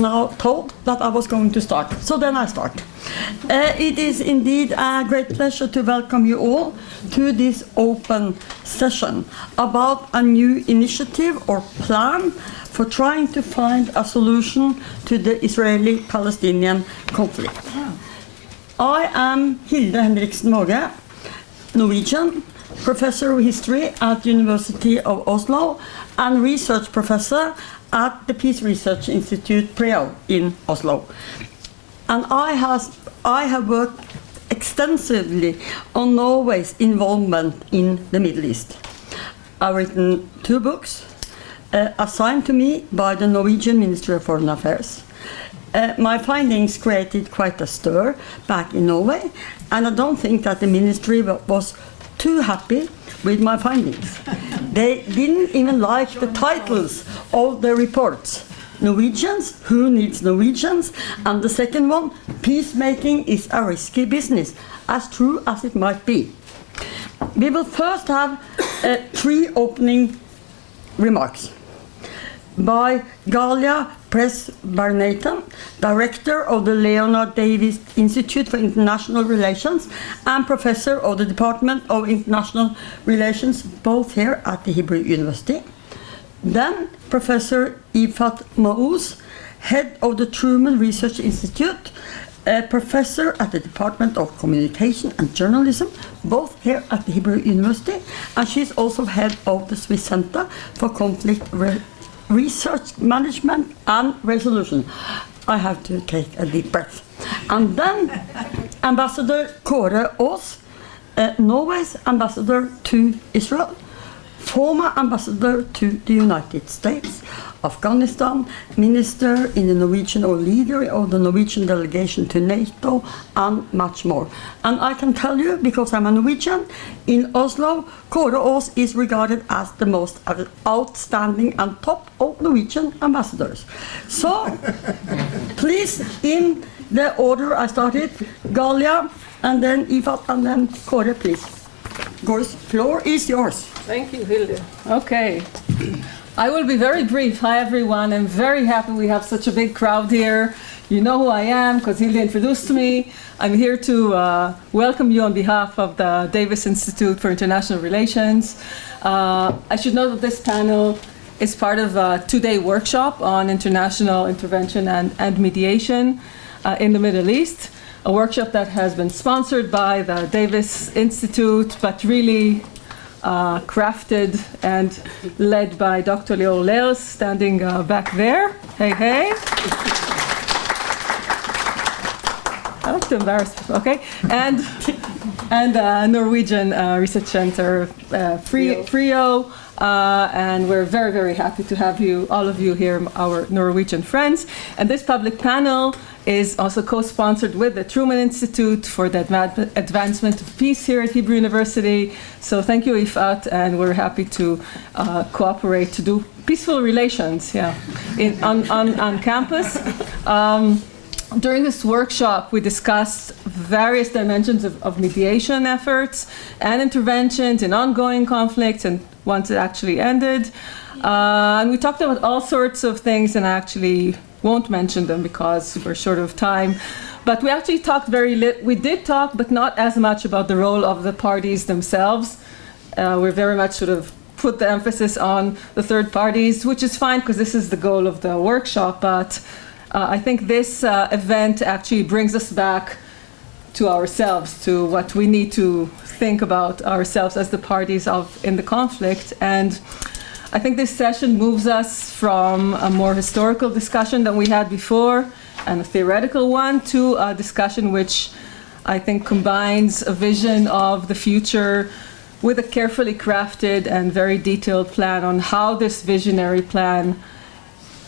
now told that I was going to start, so then I start. It is indeed a great pleasure to welcome you all to this open session about a new initiative or plan for trying to find a solution to the Israeli-Palestinian conflict. I am Hilde Henriksen Måge, Norwegian, professor of history at the University of Oslo and research professor at the Peace Research Institute PREO in Oslo. And I have worked extensively on Norway's involvement in the Middle East. I've written 2 books assigned to me by the Norwegian Ministry of Foreign Affairs. My findings created quite a stir back in Norway, and I don't think that the ministry was too happy with my findings. They didn't even like the titles of the reports. Norwegians, who needs Norwegians? And the second one, peacemaking is a risky business, as true as it might be. We will first have 3 opening remarks by Galia Press-Barnathan, director of the Leonard Davis Institute for International Relations and professor of the Department of International Relations, both here at the Hebrew University. Then Professor Ifat Maouz, head of the Truman Research Institute, a professor at the Department of Communication and Journalism, both here at the Hebrew University, and she's also head of the Swiss Center for Conflict Research Management and Resolution. I have to take a deep breath. And then Ambassador Kåre Aas, Norway's ambassador to Israel, former ambassador to the United States, Afghanistan, minister in the Norwegian or leader of the Norwegian delegation to NATO, and much more. And I can tell you, because I'm a Norwegian, in Oslo, Kåre Aas is regarded as the most outstanding and top of Norwegian ambassadors. So, please, in the order I started, Galia, and then Ifat, and then Kåre, please. Gore's floor is yours. Thank you, Hilde. Okay. I will be very brief. Hi, everyone. I'm very happy we have such a big crowd here. You know who I am because Hilde introduced me. I'm here to welcome you on behalf of the Davis Institute for International Relations. I should note that this panel is part of a 2-day workshop on international intervention and mediation in the Middle East, a workshop that has been sponsored by the Davis Institute, but really crafted and led by Dr. Leo Leos, standing back there. Hey, hey. I like to embarrass people, okay? And Norwegian Research Center, PREO, and we're very, very happy to have you, all of you here, our Norwegian friends. And this public panel is also co-sponsored with the Truman Institute for the Advancement of Peace here at Hebrew University. So thank you, Ifat, and we're happy to cooperate to do peaceful relations, on campus. During this workshop, we discussed various dimensions of mediation efforts and interventions in ongoing conflicts and once it actually ended. And we talked about all sorts of things, and I actually won't mention them because we're short of time. But we actually talked we did talk, but not as much about the role of the parties themselves. We're very much sort of put the emphasis on the third parties, which is fine because this is the goal of the workshop. But I think this event actually brings us back to ourselves, to what we need to think about ourselves as the parties in the conflict. And I think this session moves us from a more historical discussion than we had before, and a theoretical one, to a discussion which I think combines a vision of the future with a carefully crafted and very detailed plan on how this visionary plan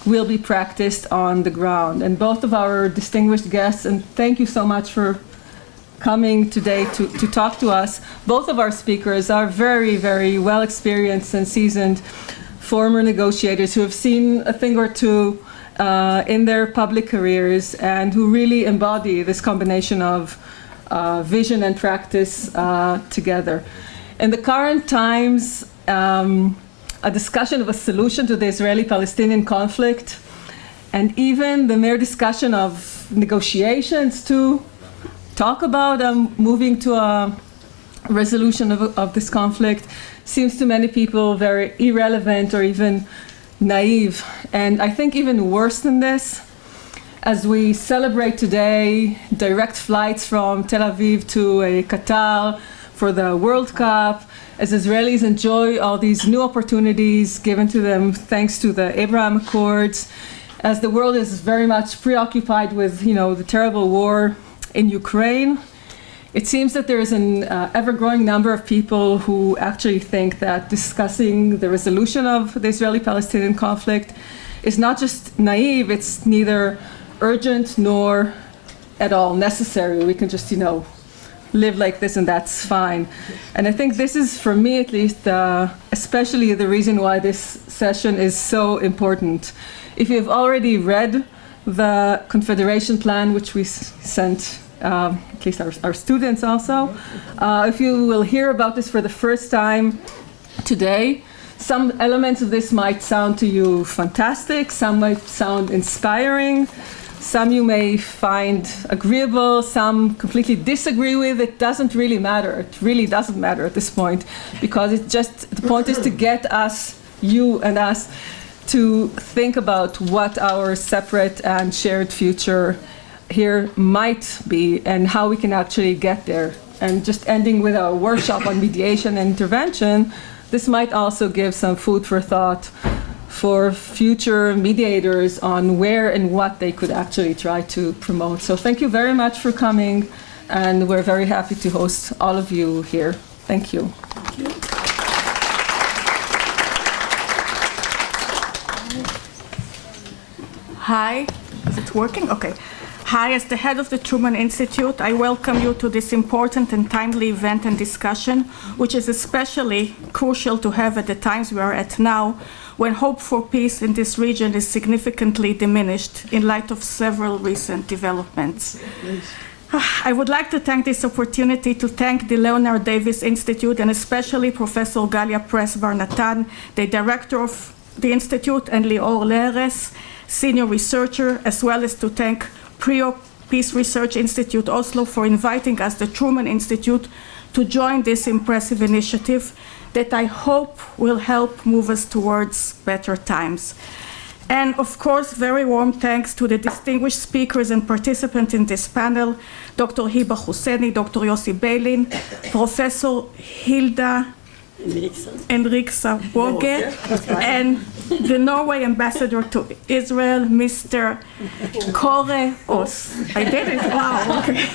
will be practiced on the ground. And both of our distinguished guests, and thank you so much for coming today to talk to us, both of our speakers are very, very well experienced and seasoned former negotiators who have seen a thing or two in their public careers and who really embody this combination of vision and practice together. In the current times, a discussion of a solution to the Israeli-Palestinian conflict and even the mere discussion of negotiations to talk about moving to a resolution of this conflict seems to many people very irrelevant or even naive. And I think even worse than this, as we celebrate today direct flights from Tel Aviv to Qatar for the World Cup, as Israelis enjoy all these new opportunities given to them thanks to the Abraham Accords, as the world is very much preoccupied with, the terrible war in Ukraine, it seems that there is an ever-growing number of people who actually think that discussing the resolution of the Israeli-Palestinian conflict is not just naive, it's neither urgent nor at all necessary. We can just, live like this and that's fine. And I think this is, for me at least, especially the reason why this session is so important. If you've already read the Confederation plan, which we sent at least our students also, if you will hear about this for the first time today, some elements of this might sound to you fantastic, some might sound inspiring, some you may find agreeable, some completely disagree with. It doesn't really matter. It really doesn't matter at this point, because the point is to get us, you and us, to think about what our separate and shared future here might be and how we can actually get there. And just ending with our workshop on mediation and intervention, this might also give some food for thought for future mediators on where and what they could actually try to promote. So thank you very much for coming, and we're very happy to host all of you here. Thank you. Thank you. Hi, is it working? Okay. Hi, as the head of the Truman Institute, I welcome you to this important and timely event and discussion, which is especially crucial to have at the times we are at now, when hope for peace in this region is significantly diminished in light of several recent developments. I would like to take this opportunity to thank the Leonard Davis Institute, and especially Professor Galia Press-Bar-Natan, the director of the Institute, and Lior Leres, senior researcher, as well as to thank PRIO Peace Research Institute Oslo for inviting us, the Truman Institute, to join this impressive initiative that I hope will help move us towards better times. And of course, very warm thanks to the distinguished speakers and participants in this panel, Dr. Hiba Husseini, Dr. Yossi Beilin, Professor Hilda Enriksa Boge, and the Norway ambassador to Israel, Mr. Kåre Os. I did it, wow, okay.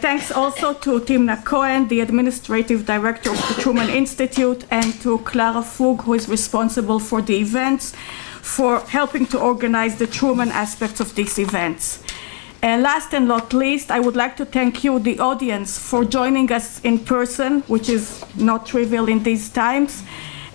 Thanks also to Timna Cohen, the administrative director of the Truman Institute, and to Clara Fug, who is responsible for the events, for helping to organize the Truman aspects of these events. Last and not least, I would like to thank you, the audience, for joining us in person, which is not trivial in these times,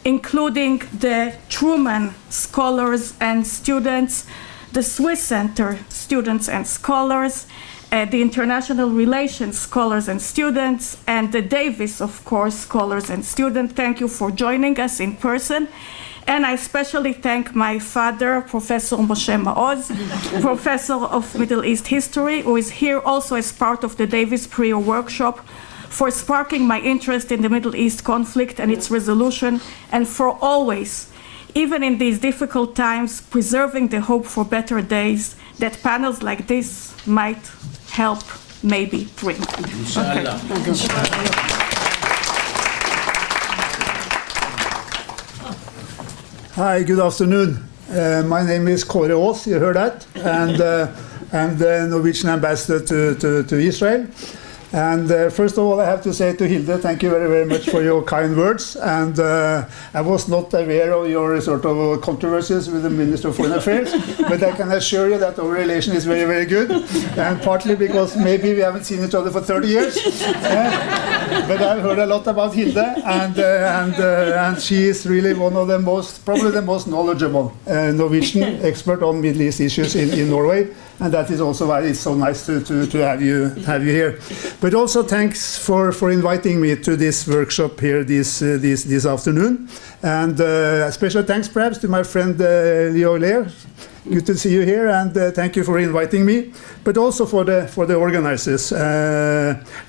including the Truman scholars and students, the Swiss Center students and scholars, the International Relations scholars and students, and the Davis, of course, scholars and students. Thank you for joining us in person. And I especially thank my father, Professor Moshe Maoz, Professor of Middle East History, who is here also as part of the Davis PRIO workshop, for sparking my interest in the Middle East conflict and its resolution, and for always, even in these difficult times, preserving the hope for better days that panels like this might help maybe bring. Okay. Hi, good afternoon. My name is Kåre Os, you heard that, and I'm the Norwegian ambassador to Israel. And first of all, I have to say to Hilde, thank you very, very much for your kind words. And I was not aware of your sort of controversies with the Minister of Foreign Affairs, but I can assure you that our relation is very, very good. And partly because maybe we haven't seen each other for 30 years. But I've heard a lot about Hilde, and she is really one of the most, probably the most knowledgeable Norwegian expert on Middle East issues in Norway. And that is also why it's so nice to have you here. But also thanks for inviting me to this workshop here this afternoon. And special thanks perhaps to my friend Lior Good to see you here, and thank you for inviting me, but also for the organizers.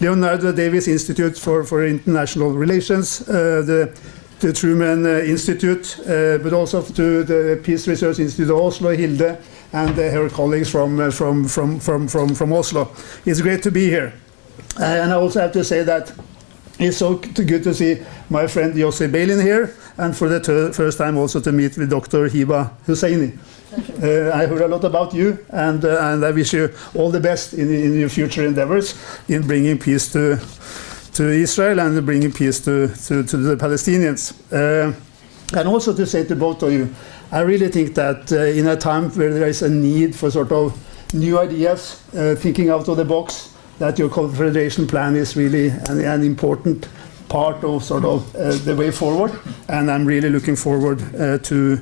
Leonardo Davis Institute for International Relations, the Truman Institute, but also to the Peace Research Institute of Oslo, Hilde, and her colleagues from Oslo. It's great to be here. And I also have to say that it's so good to see my friend Yossi Beilin here, and for the first time also to meet with Dr. Hiba Husseini. I heard a lot about you, and I wish you all the best in your future endeavors in bringing peace to Israel and bringing peace to the Palestinians. And also to say to both of you, I really think that in a time where there is a need for sort of new ideas, thinking out of the box, that your Confederation plan is really an important part of sort of the way forward, and I'm really looking forward to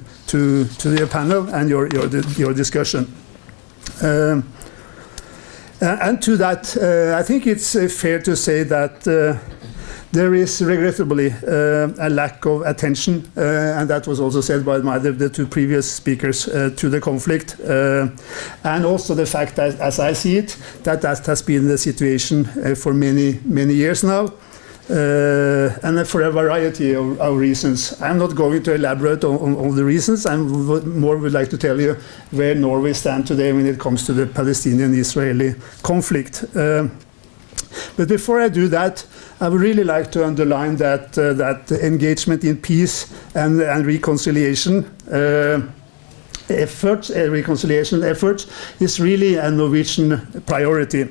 your panel and your discussion. And to that, I think it's fair to say that there is regrettably a lack of attention, and that was also said by the two previous speakers, to the conflict. And also the fact that, as I see it, that has been the situation for many years now. And for a variety of reasons. I'm not going to elaborate on the reasons. I more would like to tell you where Norway stands today when it comes to the Palestinian-Israeli conflict. But before I do that, I would really like to underline that engagement in peace and reconciliation reconciliation efforts is really a Norwegian priority.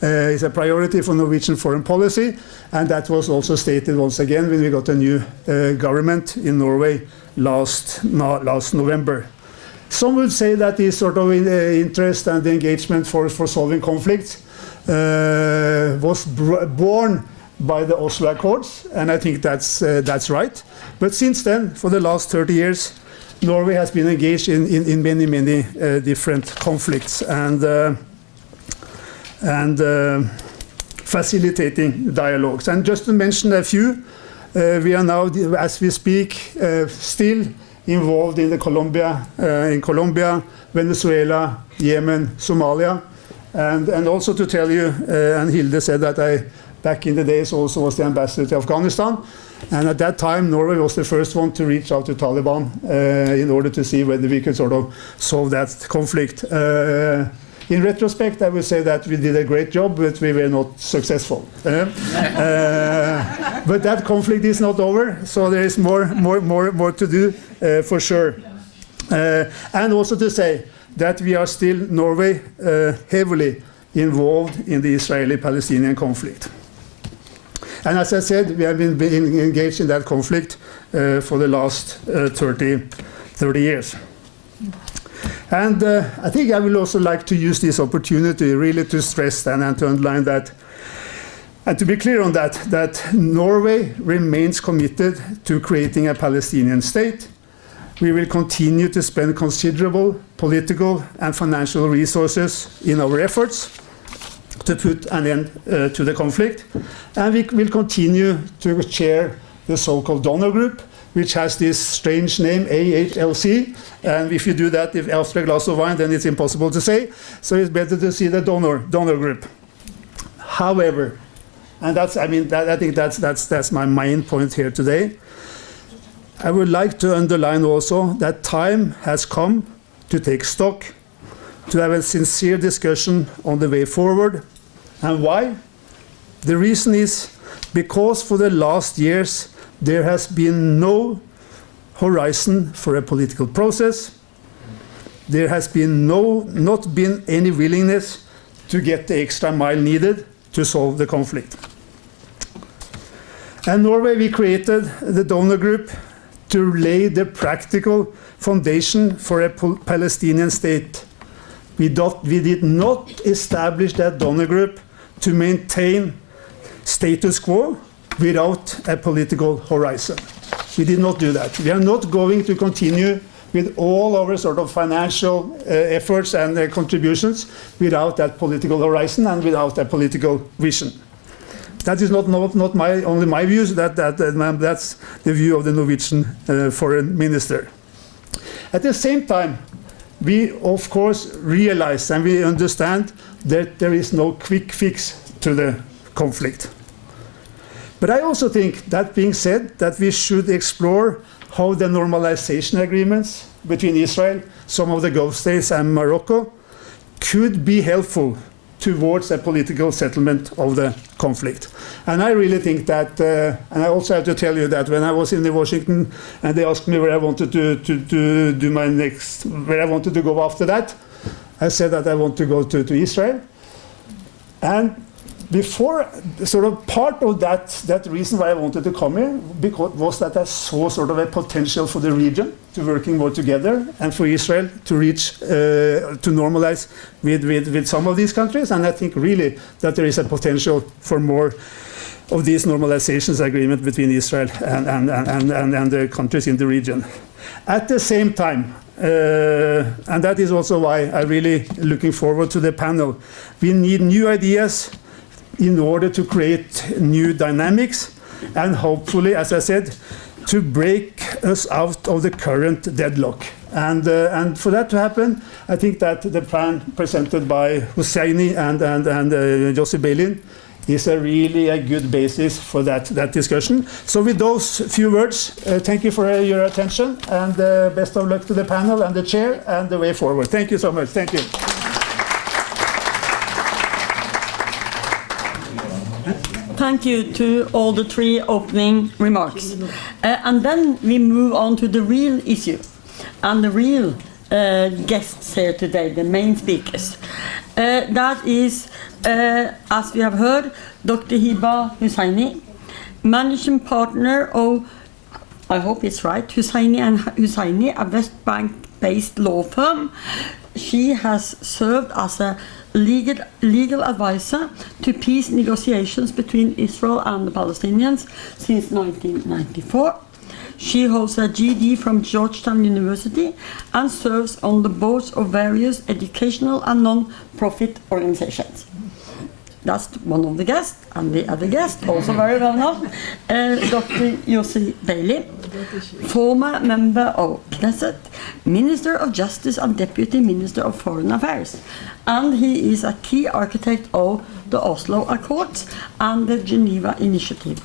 It's a priority for Norwegian foreign policy, and that was also stated once again when we got a new government in Norway last November. Some would say that this sort of interest and engagement for solving conflicts was born by the Oslo Accords, and I think that's right. But since then, for the last 30 years, Norway has been engaged in many different conflicts and facilitating dialogues. And just to mention a few, we are now, as we speak, still involved in Colombia, Venezuela, Yemen, Somalia, and also to tell you, and Hilde said that I back in the days also was the ambassador to Afghanistan. And at that time, Norway was the first one to reach out to Taliban in order to see whether we could sort of solve that conflict. In retrospect, I would say that we did a great job, but we were not successful. But that conflict is not over, so there is more to do for sure. And also to say that we are still, Norway, heavily involved in the Israeli-Palestinian conflict. And as I said, we have been engaged in that conflict for the last 30 years. And I think I will also like to use this opportunity really to stress and to underline that, and to be clear on that Norway remains committed to creating a Palestinian state. We will continue to spend considerable political and financial resources in our efforts to put an end to the conflict. And we will continue to chair the so-called donor group, which has this strange name, AHLC. And if you do that after a glass of wine, then it's impossible to say. So it's better to see the donor group. However, and I think that's my main point here today. I would like to underline also that time has come to take stock, to have a sincere discussion on the way forward. And why? The reason is because for the last years there has been no horizon for a political process. There has been not been any willingness to get the extra mile needed to solve the conflict. And Norway, we created the donor group to lay the practical foundation for a Palestinian state. We did not establish that donor group to maintain status quo without a political horizon. We did not do that. We are not going to continue with all our sort of financial efforts and contributions without that political horizon and without a political vision. That is not only my views, that's the view of the Norwegian foreign minister. At the same time, we of course realize and we understand that there is no quick fix to the conflict. But I also think, that being said, that we should explore how the normalization agreements between Israel, some of the Gulf states and Morocco could be helpful towards a political settlement of the conflict. And I really think that, and I also have to tell you that when I was in Washington and they asked me where I wanted to do my next, where I wanted to go after that, I said that I want to go to Israel. And before, sort of part of that reason why I wanted to come here was that I saw sort of a potential for the region to working more together and for Israel to reach, to normalize with some of these countries. And I think really that there is a potential for more of these normalizations agreement between Israel and the countries in the region. At the same time, and that is also why I'm really looking forward to the panel, we need new ideas in order to create new dynamics and hopefully, as I said, to break us out of the current deadlock. And for that to happen, I think that the plan presented by Husseini and Yossi Beilin is really a good basis for that discussion. So with those few words, thank you for your attention, and best of luck to the panel and the chair and the way forward. Thank you so much. Thank you. Thank you to all the three opening remarks. And then we move on to the real issue and the real guests here today, the main speakers. That is, as we have heard, Dr. Hiba Husseini, managing partner of, I hope it's right, Husseini and Husseini, a West Bank-based law firm. She has served as a legal advisor to peace negotiations between Israel and the Palestinians since 1994. She holds a GED from Georgetown University and serves on the boards of various educational and non-profit organizations. That's one of the guests, and the other guest, also very well known, Dr. Yossi Beilin, former member of Knesset, Minister of Justice and Deputy Minister of Foreign Affairs. And he is a key architect of the Oslo Accords and the Geneva Initiative.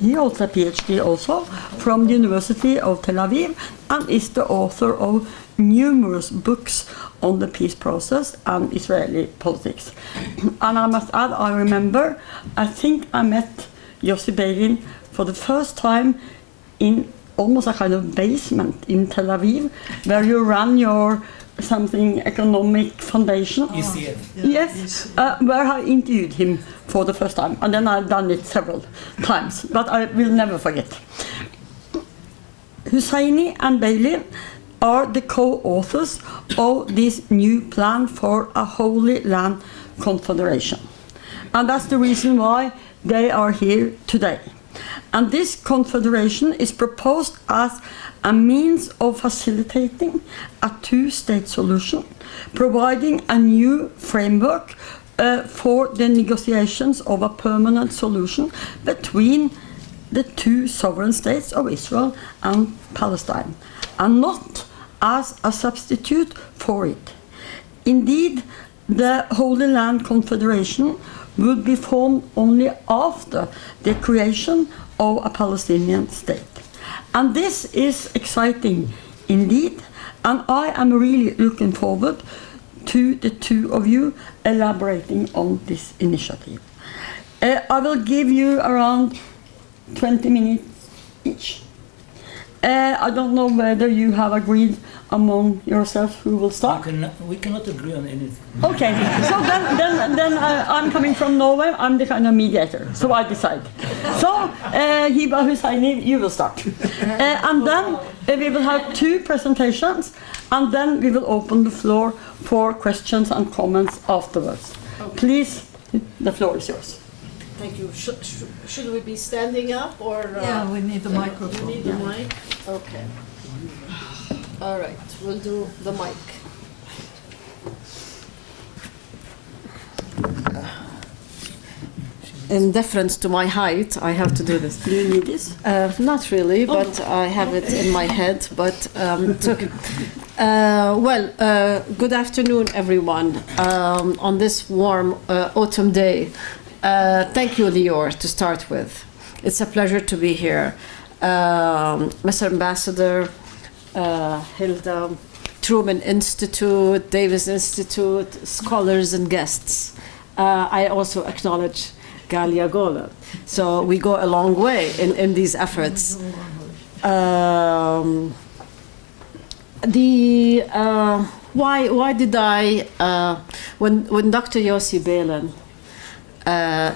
He holds a PhD also from the University of Tel Aviv and is the author of numerous books on the peace process and Israeli politics. And I must add, I think I met Yossi Beilin for the first time in almost a kind of basement in Tel Aviv, where you ran your something economic foundation. Yes, where I interviewed him for the first time, and then I've done it several times, but I will never forget. Husseini and Beilin are the co-authors of this new plan for a Holy Land Confederation. And that's the reason why they are here today. And this confederation is proposed as a means of facilitating a two-state solution, providing a new framework for the negotiations of a permanent solution between the two sovereign states of Israel and Palestine, and not as a substitute for it. Indeed, the Holy Land Confederation would be formed only after the creation of a Palestinian state. And this is exciting indeed, and I am really looking forward to the two of you elaborating on this initiative. I will give you around 20 minutes each. I don't know whether you have agreed among yourselves who will start. We cannot agree on anything. Okay, so then I'm coming from Norway. I'm the kind of mediator, so I decide. So Hiba Husseini, you will start, and then we will have two presentations, and then we will open the floor for questions and comments afterwards. Please, the floor is yours. Thank you. Should we be standing up or? Yeah, we need the microphone. We need the mic? Okay. All right, we'll do the mic. in deference to my height, I have to do this. Do you need this? Not really, but I have it in my head. But it's okay. Good afternoon, everyone. On this warm autumn day, thank you, Lior, to start with. It's a pleasure to be here. Mr. Ambassador, Hilda, Truman Institute, Davis Institute, scholars and guests. I also acknowledge Galia Gola. So we go a long way in these efforts. Why did I, when Dr. Yossi Belan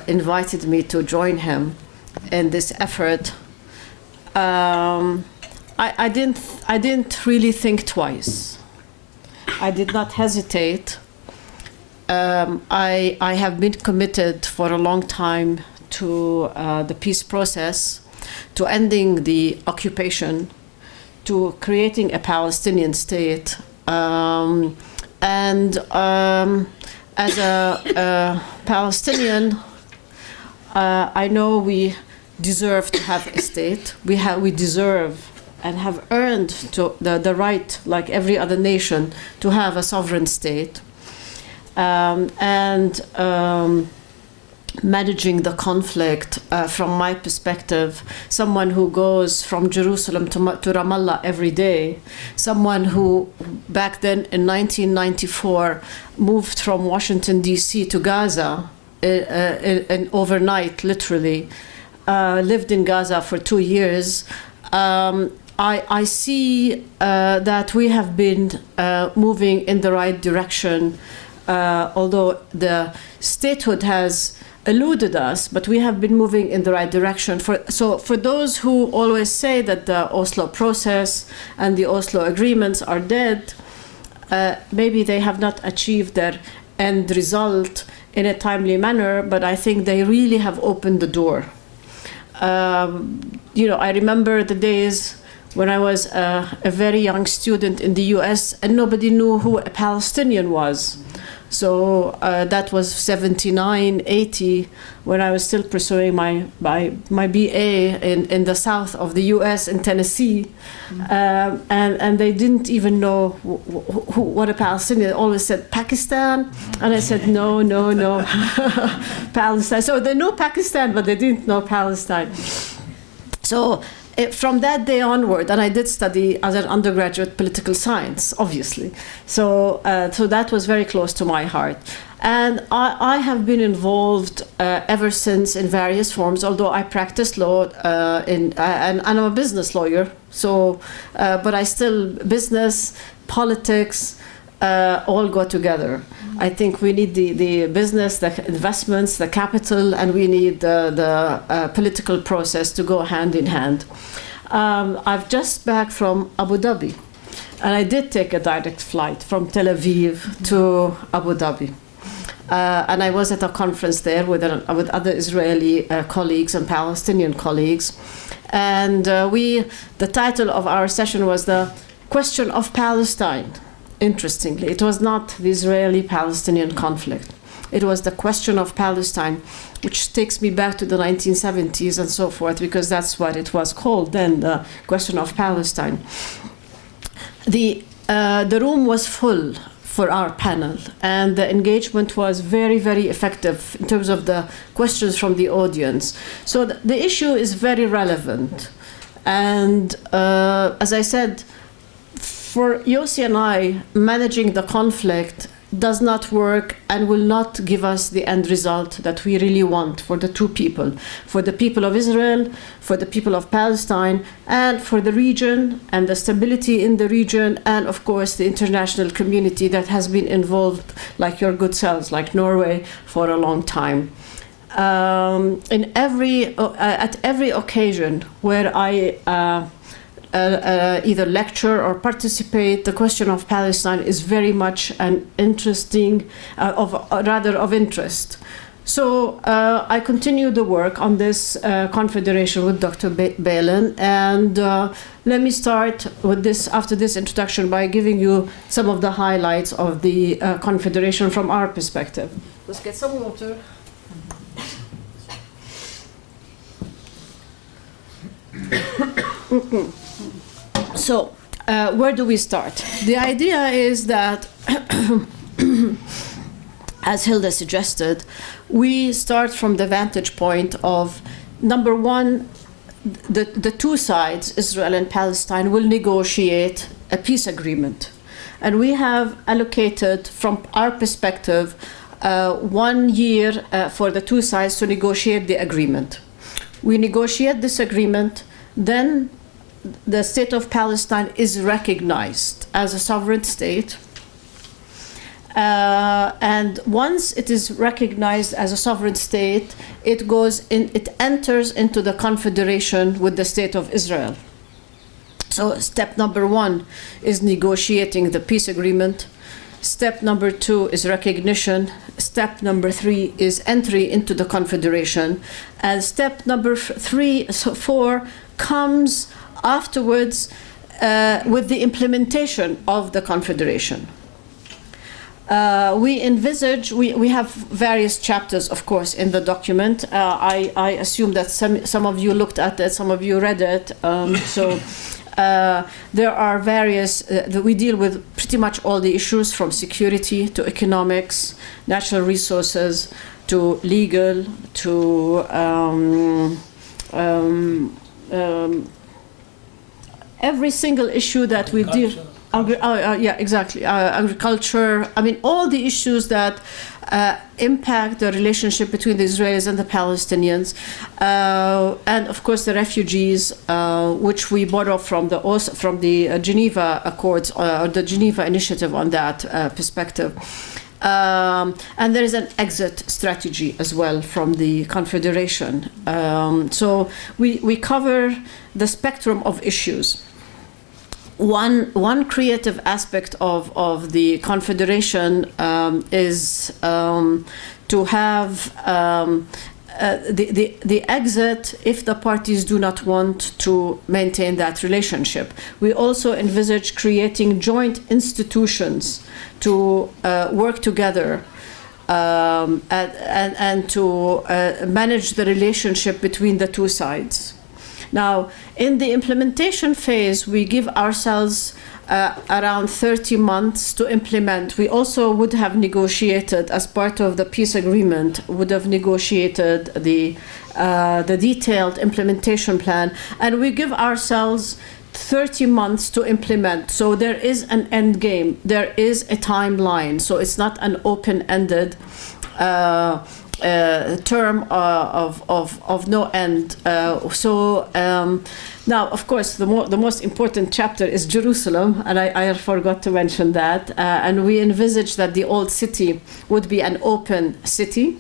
invited me to join him in this effort, I didn't really think twice. I did not hesitate. I have been committed for a long time to the peace process, to ending the occupation, to creating a Palestinian state. As a Palestinian, I know we deserve to have a state. We deserve and have earned the right, like every other nation, to have a sovereign state. Managing the conflict, from my perspective, someone who goes from Jerusalem to Ramallah every day, someone who back then in 1994 moved from Washington, D.C. to Gaza in overnight, literally, lived in Gaza for 2 years. I see that we have been moving in the right direction, although the statehood has eluded us, but we have been moving in the right direction. So for those who always say that the Oslo process and the Oslo agreements are dead, maybe they have not achieved their end result in a timely manner, but I think they really have opened the door. I remember the days when I was a very young student in the US and nobody knew who a Palestinian was. So that was 79, 80, when I was still pursuing my BA in the south of the US in Tennessee. And they didn't even know what a Palestinian. They always said Pakistan. And I said, no, Palestine. So they know Pakistan, but they didn't know Palestine. So from that day onward, and I did study as an undergraduate political science, obviously. So that was very close to my heart. And I have been involved ever since in various forms, although I practiced law and I'm a business lawyer. So, but I still, business, politics, all go together. I think we need the business, the investments, the capital, and we need the political process to go hand in hand. I've just back from Abu Dhabi, and I did take a direct flight from Tel Aviv to Abu Dhabi. And I was at a conference there with other Israeli colleagues and Palestinian colleagues. And the title of our session was The Question of Palestine. Interestingly, it was not the Israeli-Palestinian conflict. It was the question of Palestine, which takes me back to the 1970s and so forth, because that's what it was called then, the question of Palestine. The room was full for our panel, and the engagement was very, very effective in terms of the questions from the audience. So the issue is very relevant. And as I said, for Yossi and I, managing the conflict does not work and will not give us the end result that we really want for the two people, for the people of Israel, for the people of Palestine, and for the region and the stability in the region, and of course the international community that has been involved, like your good selves, like Norway, for a long time. At every occasion where I either lecture or participate, the question of Palestine is very much an interesting, of interest. So I continue the work on this confederation with Dr. Belan, and let me start with this, after this introduction, by giving you some of the highlights of the confederation from our perspective. Let's get some water. So, where do we start? The idea is that, as Hilda suggested, we start from the vantage point of, number one, the two sides, Israel and Palestine, will negotiate a peace agreement. And we have allocated, from our perspective, 1 year for the two sides to negotiate the agreement. We negotiate this agreement, then the state of Palestine is recognized as a sovereign state. And once it is recognized as a sovereign state, it enters into the confederation with the state of Israel. So step number one is negotiating the peace agreement. Step number two is recognition. Step number three is entry into the confederation. And step number four comes afterwards with the implementation of the confederation. We envisage, we have various chapters, of course, in the document. I assume that some of you looked at it, some of you read it. There are various, we deal with pretty much all the issues, from security to economics, natural resources, to legal, to every single issue that we deal. Yeah, exactly. Agriculture. I mean, all the issues that impact the relationship between the Israelis and the Palestinians, and of course the refugees, which we borrow from the Geneva Accords or the Geneva Initiative on that perspective. And there is an exit strategy as well from the Confederation. So we cover the spectrum of issues. One creative aspect of the Confederation is to have the exit if the parties do not want to maintain that relationship. We also envisage creating joint institutions to work together and to manage the relationship between the two sides. Now, in the implementation phase, we give ourselves around 30 months to implement. We also would have negotiated, as part of the peace agreement, would have negotiated the detailed implementation plan, and we give ourselves 30 months to implement. So there is an end game, there is a timeline, so it's not an open-ended term of no end. Now, of course, the most important chapter is Jerusalem, and I forgot to mention that. And we envisage that the old city would be an open city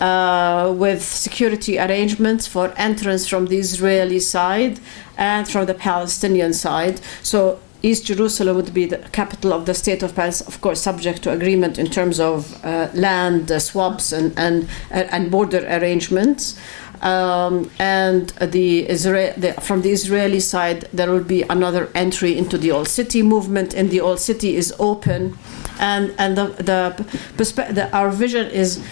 with security arrangements for entrance from the Israeli side and from the Palestinian side. So East Jerusalem would be the capital of the state of Palestine, of course, subject to agreement in terms of land swaps and border arrangements. And from the Israeli side, there will be another entry into the Old City. Movement in the Old City is open, and our vision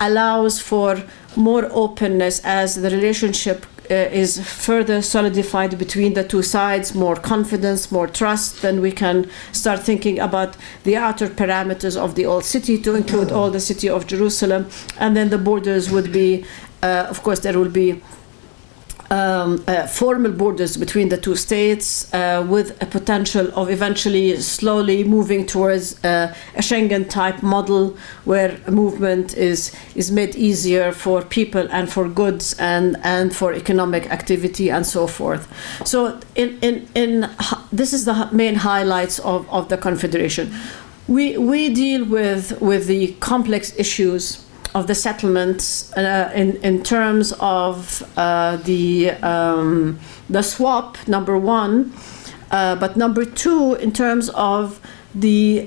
allows for more openness as the relationship is further solidified between the two sides, more confidence, more trust. Then we can start thinking about the outer parameters of the Old City to include all the city of Jerusalem, and then the borders would be, of course, there will be formal borders between the two states, with a potential of eventually slowly moving towards a Schengen-type model where movement is made easier for people and for goods and for economic activity and so forth. So this is the main highlights of the Confederation. We deal with the complex issues of the settlements in terms of the swap, number one, but number two, in terms of the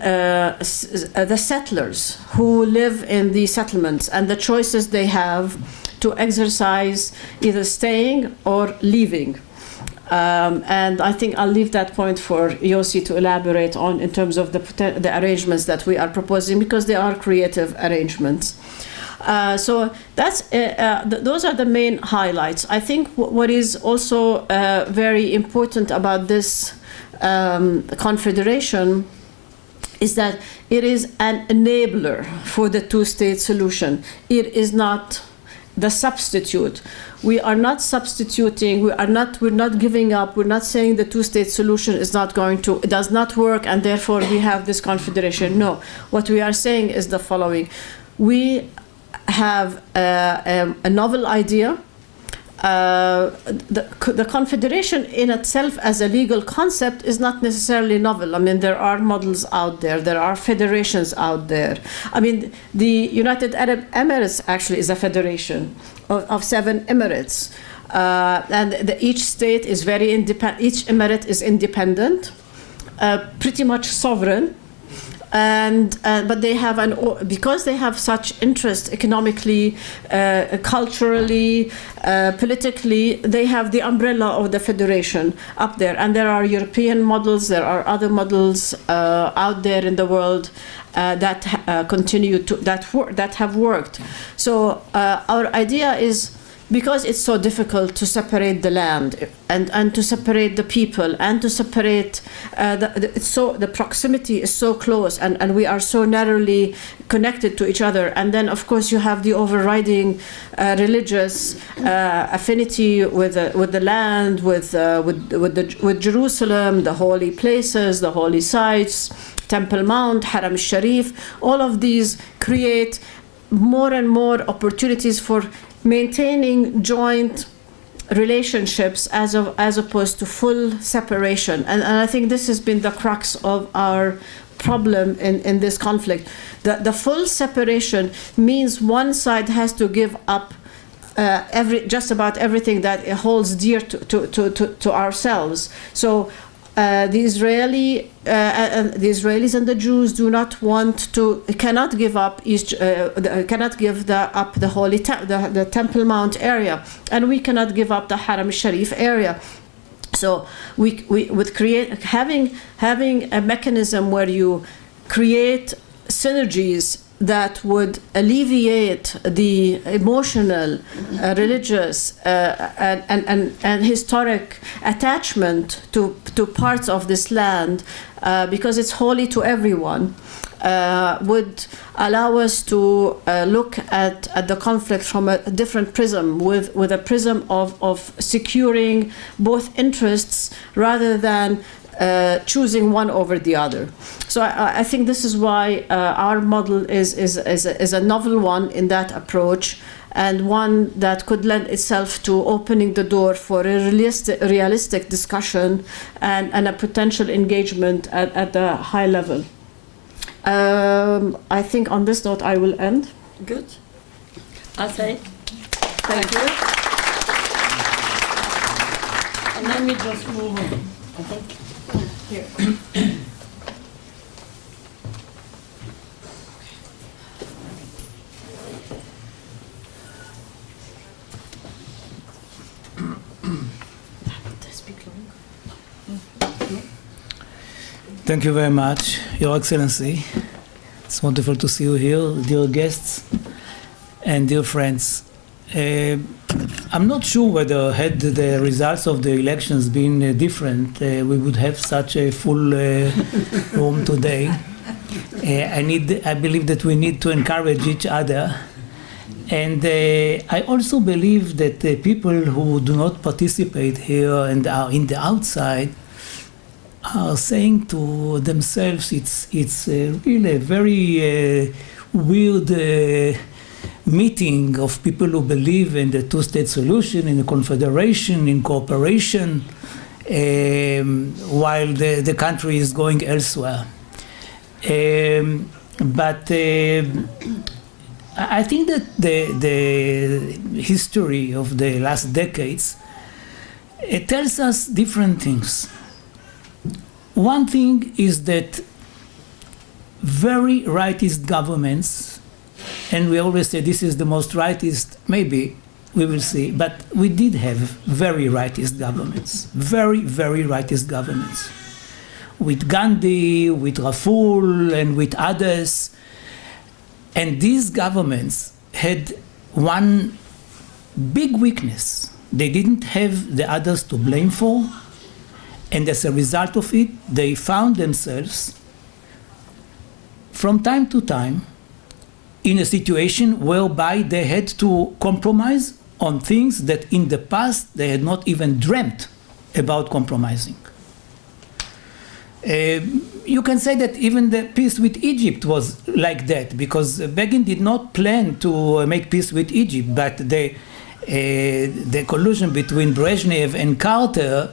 settlers who live in the settlements and the choices they have to exercise either staying or leaving. And I think I'll leave that point for Yossi to elaborate on in terms of the arrangements that we are proposing, because they are creative arrangements. So those are the main highlights. I think what is also very important about this confederation is that it is an enabler for the two-state solution. It is not the substitute. We are not substituting. We're not giving up. We're not saying the two-state solution is it does not work, and therefore we have this confederation. No, what we are saying is the following: we have a novel idea. The confederation in itself as a legal concept is not necessarily novel. I mean, there are models out there. There are federations out there. I mean, the United Arab Emirates actually is a federation of 7 emirates. And each state is very independent. Each emirate is independent, pretty much sovereign. But they have because they have such interest economically, culturally, politically, they have the umbrella of the federation up there. And there are European models, there are other models out there in the world that have worked. So our idea is, because it's so difficult to separate the land and to separate the people and to separate the proximity is so close, and we are so narrowly connected to each other. And then of course you have the overriding religious affinity with the land, with Jerusalem, the holy places, the holy sites, Temple Mount, Haram al-Sharif. All of these create more and more opportunities for maintaining joint relationships as opposed to full separation. And I think this has been the crux of our problem in this conflict. The full separation means one side has to give up just about everything that it holds dear to ourselves. So the Israelis and the Jews cannot give up the holy the Temple Mount area, and we cannot give up the Haram al-Sharif area. So we would having a mechanism where you create synergies that would alleviate the emotional, religious, and historic attachment to parts of this land, because it's holy to everyone, would allow us to look at the conflict from a different prism, with a prism of securing both interests rather than choosing one over the other. So I think this is why our model is a novel one in that approach, and one that could lend itself to opening the door for a realistic discussion and a potential engagement at the high level. I think on this note I will end. Good. I say Thank you. and then we just move on. I think. Thank you very much, Your Excellency. It's wonderful to see you here, dear guests and dear friends. I'm not sure whether had the results of the elections been different, we would have such a full room today. I believe that we need to encourage each other. And I also believe that the people who do not participate here and are in the outside are saying to themselves, it's really a very weird meeting of people who believe in the two-state solution, in the confederation, in cooperation, while the country is going elsewhere. But I think that the history of the last decades, it tells us different things. One thing is that very rightist governments, and we always say this is the most rightist, maybe, we will see, but we did have very rightist governments, very, very rightist governments. With Gandhi, with Raful, and with others. And these governments had one big weakness. They didn't have the others to blame for, and as a result of it, they found themselves from time to time in a situation whereby they had to compromise on things that in the past they had not even dreamt about compromising. You can say that even the peace with Egypt was like that, because Begin did not plan to make peace with Egypt, but the collusion between Brezhnev and Carter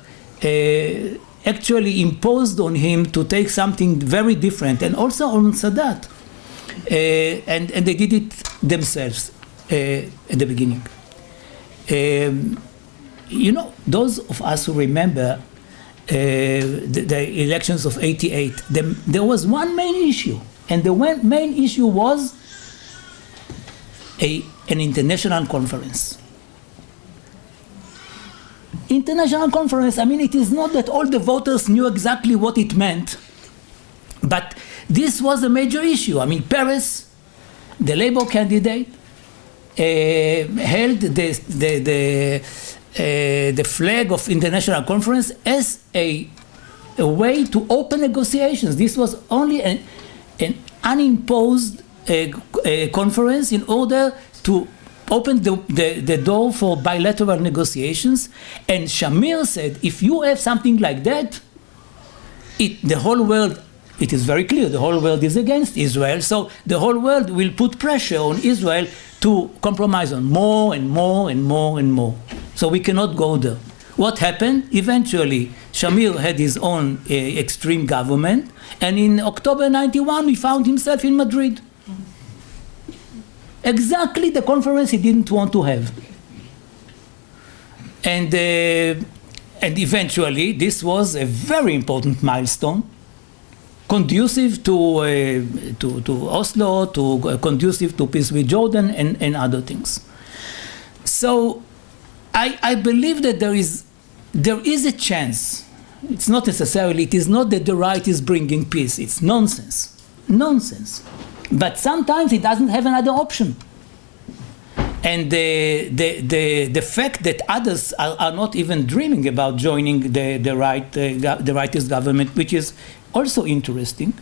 actually imposed on him to take something very different, and also on Sadat. And they did it themselves at the beginning. You know, those of us who remember the elections of '88, there was one main issue, and the main issue was an international conference. International conference, I mean, it is not that all the voters knew exactly what it meant, but this was a major issue. I mean, Peres, the Labour candidate, held the flag of international conference as a way to open negotiations. This was only an unimposed conference in order to open the door for bilateral negotiations. And Shamir said, if you have something like that, the whole world, it is very clear, the whole world is against Israel, so the whole world will put pressure on Israel to compromise on more and more and more and more. So we cannot go there. What happened? Eventually, Shamir had his own extreme government, and in October '91, he found himself in Madrid. Exactly the conference he didn't want to have. And eventually, this was a very important milestone, conducive to Oslo, conducive to peace with Jordan, and other things. So I believe that there is a chance. It's not necessarily, it is not that the right is bringing peace. It's nonsense. Nonsense. But sometimes it doesn't have another option. And the fact that others are not even dreaming about joining the rightist government, which is also interesting,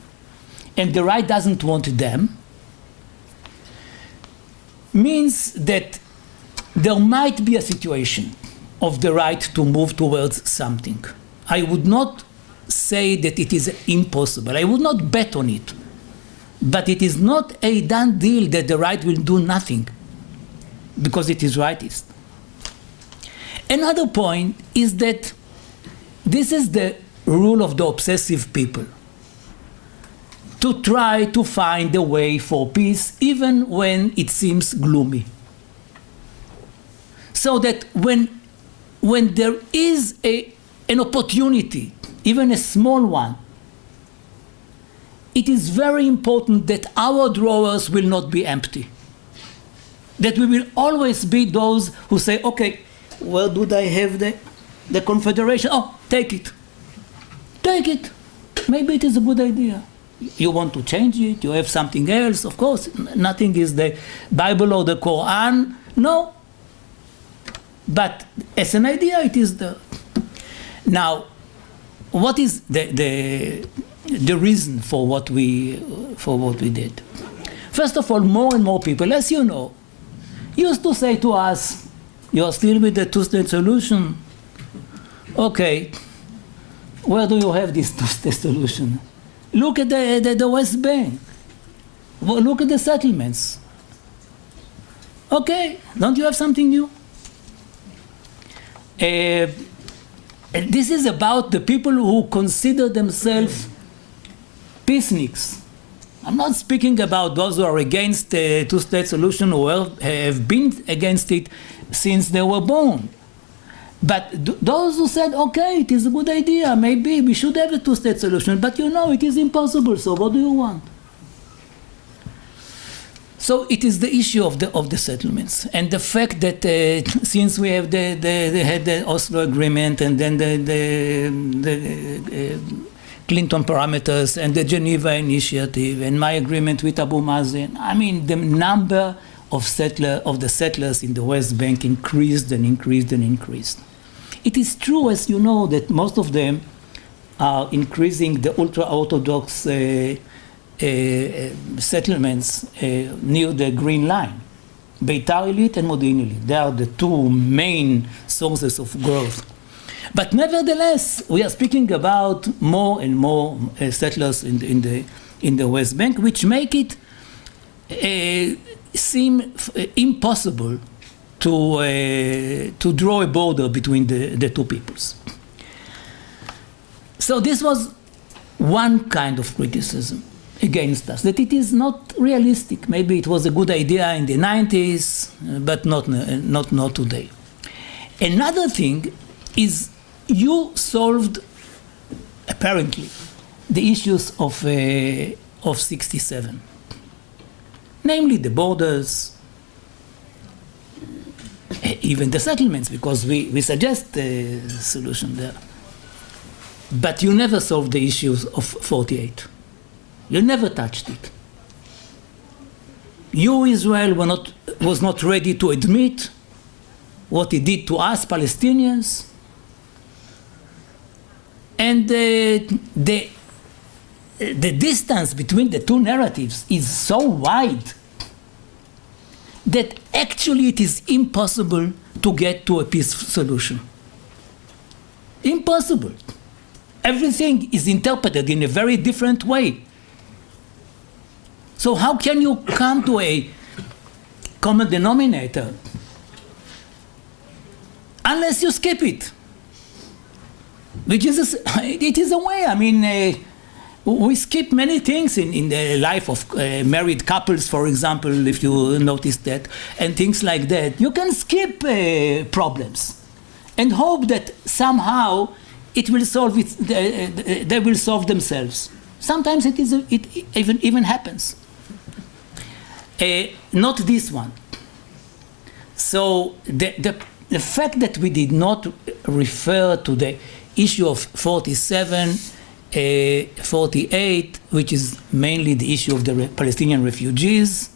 and the right doesn't want them, means that there might be a situation of the right to move towards something. I would not say that it is impossible. I would not bet on it. But it is not a done deal that the right will do nothing, because it is rightist. Another point is that this is the rule of the obsessive people, to try to find a way for peace even when it seems gloomy. So that when there is an opportunity, even a small one, it is very important that our drawers will not be empty. That we will always be those who say, okay, where do I have the Confederation? Oh, take it. Take it. Maybe it is a good idea. You want to change it, you have something else, of course, nothing is the Bible or the Quran, no. But as an idea, it is there. Now, what is the reason for what we did? First of all, more and more people, as you know, used to say to us, you are still with the two-state solution? Okay, where do you have this two-state solution? Look at the West Bank. Look at the settlements. Okay, don't you have something new? And this is about the people who consider themselves peaceniks. I'm not speaking about those who are against the two-state solution or have been against it since they were born. But those who said, okay, it is a good idea, maybe we should have a two-state solution, but you know, it is impossible, so what do you want? So it is the issue of the settlements, and the fact that since we have they had the Oslo Agreement and then the Clinton parameters and the Geneva Initiative and my agreement with Abu Mazen, I mean the number of the settlers in the West Bank increased and increased and increased. It is true, as you know, that most of them are increasing the ultra-Orthodox settlements near the Green Line. Beitar Illit and Modi'in Illit. They are the two main sources of growth. But nevertheless, we are speaking about more and more settlers in the West Bank, which make it seem impossible to draw a border between the two peoples. So this was one kind of criticism against us, that it is not realistic. Maybe it was a good idea in the 90s, but not today. Another thing is you solved, apparently, the issues of 67, namely the borders, even the settlements, because we suggest a solution there. But you never solved the issues of 48. You never touched it. You, Israel, was not ready to admit what it did to us, Palestinians. And the distance between the two narratives is so wide that actually it is impossible to get to a peaceful solution. Impossible. Everything is interpreted in a very different way. So how can you come to a common denominator unless you skip it? Which is it is a way. I mean, we skip many things in the life of married couples, for example, if you notice that, and things like that. You can skip problems and hope that somehow it will solve it. They will solve themselves. Sometimes it even happens. Not this one. So the fact that we did not refer to the issue of 47, 48, which is mainly the issue of the Palestinian refugees,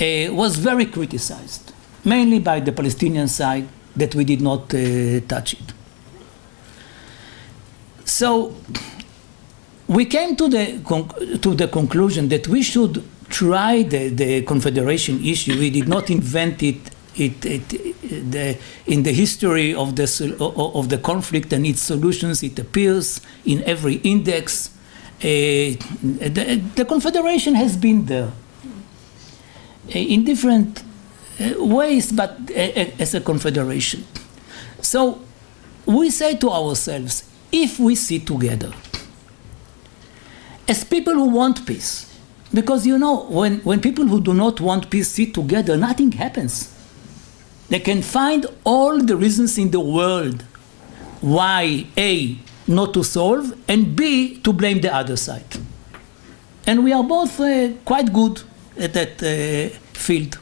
was very criticized, mainly by the Palestinian side, that we did not touch it. So we came to the conclusion that we should try the Confederation issue. We did not invent it in the history of the conflict and its solutions. It appears in every index. The Confederation has been there in different ways, but as a confederation. So we say to ourselves, if we sit together as people who want peace, because you know, when people who do not want peace sit together, nothing happens. They can find all the reasons in the world why, A, not to solve, and B, to blame the other side. And we are both quite good at that field.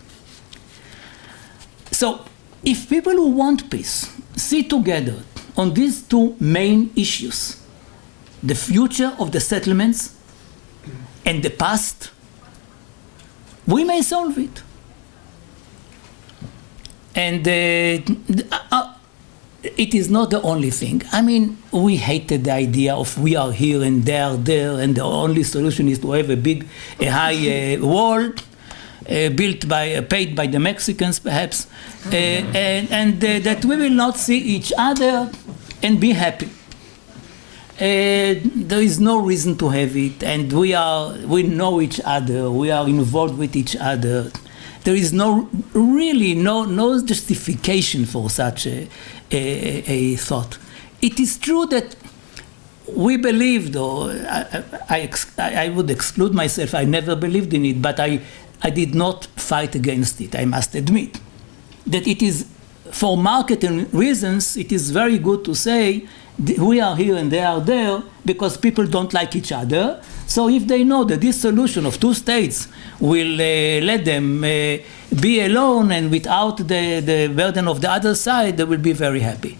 So if people who want peace sit together on these two main issues, the future of the settlements and the past, we may solve it. And it is not the only thing. I mean, we hated the idea of we are here and they are there, and the only solution is to have a high wall paid by the Mexicans, perhaps, and that we will not see each other and be happy. There is no reason to have it, and we know each other. We are involved with each other. There is no justification for such a thought. It is true that we believed, or I would exclude myself, I never believed in it, but I did not fight against it, I must admit. That it is, for marketing reasons, it is very good to say we are here and they are there because people don't like each other. So if they know that this solution of two states will let them be alone and without the burden of the other side, they will be very happy.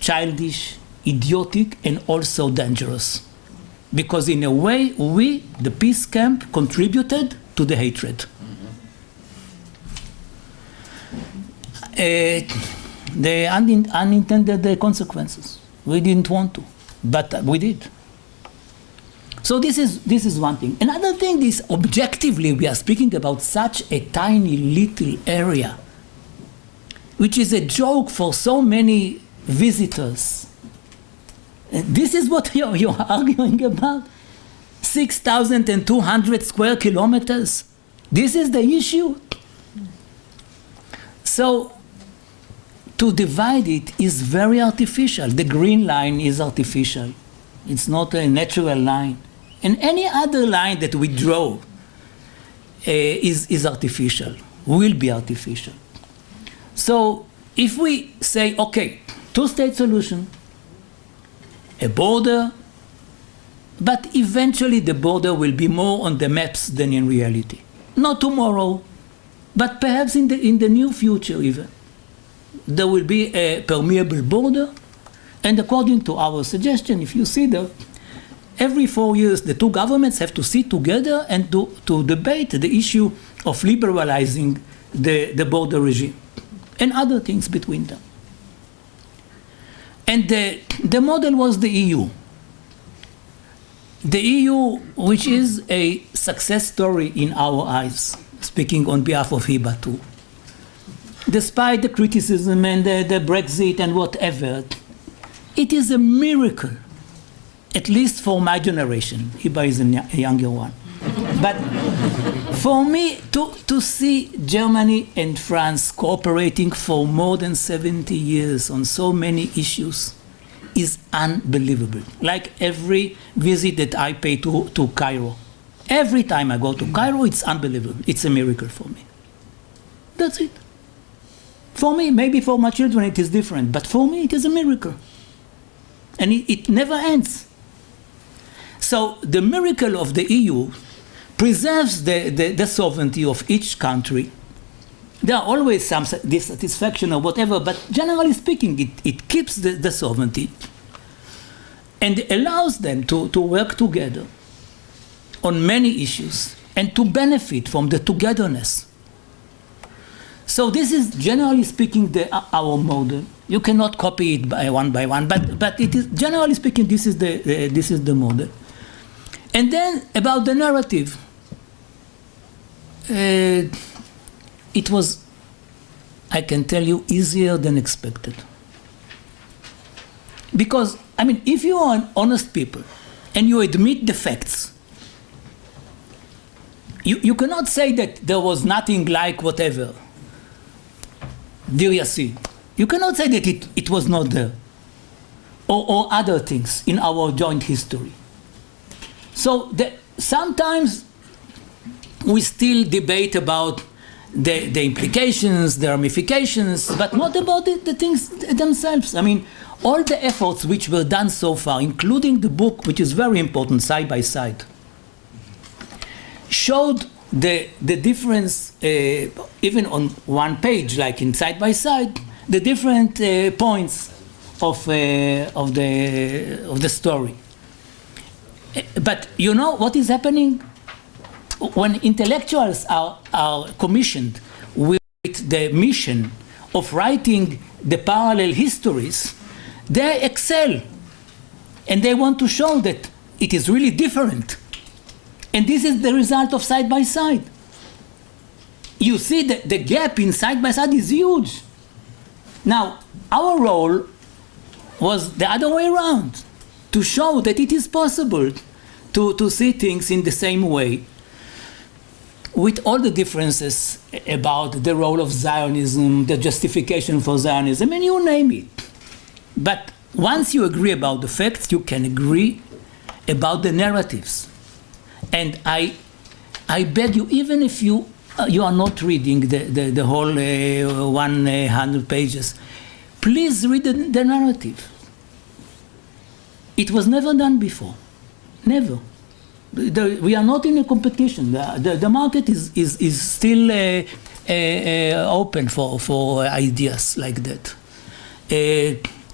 Childish, idiotic, and also dangerous. Because in a way, we, the peace camp, contributed to the hatred. the unintended consequences. We didn't want to, but we did. So this is one thing. Another thing is, objectively, we are speaking about such a tiny little area, which is a joke for so many visitors. This is what you're arguing about? 6,200 square kilometers? This is the issue? So to divide it is very artificial. The green line is artificial. It's not a natural line. And any other line that we draw is artificial, will be artificial. So if we say, okay, two-state solution, a border, but eventually the border will be more on the maps than in reality. Not tomorrow, but perhaps in the near future even. There will be a permeable border, and according to our suggestion, if you see that, every 4 years the two governments have to sit together and to debate the issue of liberalizing the border regime and other things between them. And the model was the EU. The EU, which is a success story in our eyes, speaking on behalf of Hiba too. Despite the criticism and the Brexit and whatever, it is a miracle, at least for my generation. Hiba is a younger one. But for me, to see Germany and France cooperating for more than 70 years on so many issues is unbelievable. Like every visit that I pay to Cairo. Every time I go to Cairo, it's unbelievable. It's a miracle for me. That's it. For me, maybe for my children it is different, but for me it is a miracle. And it never ends. So the miracle of the EU preserves the sovereignty of each country. There are always some dissatisfaction or whatever, but generally speaking, it keeps the sovereignty and allows them to work together on many issues and to benefit from the togetherness. So this is, generally speaking, our model. You cannot copy it by one, but it is, generally speaking, this is the model. And then about the narrative, it was, I can tell you, easier than expected. Because, I mean, if you are an honest people and you admit the facts, you cannot say that there was nothing like whatever, Deir Yassin. You cannot say that it was not there, or other things in our joint history. So sometimes we still debate about the implications, the ramifications, but not about the things themselves. I mean, all the efforts which were done so far, including the book, which is very important, Side by Side, showed the difference, even on one page, like in Side by Side, the different points of the story. But you know what is happening? When intellectuals are commissioned with the mission of writing the parallel histories, they excel. And they want to show that it is really different. And this is the result of Side by Side. You see that the gap in Side by Side is huge. Now, our role was the other way around, to show that it is possible to see things in the same way, with all the differences about the role of Zionism, the justification for Zionism, and you name it. But once you agree about the facts, you can agree about the narratives. And I beg you, even if you are not reading the whole 100 pages, please read the narrative. It was never done before. Never. We are not in a competition. The market is still open for ideas like that.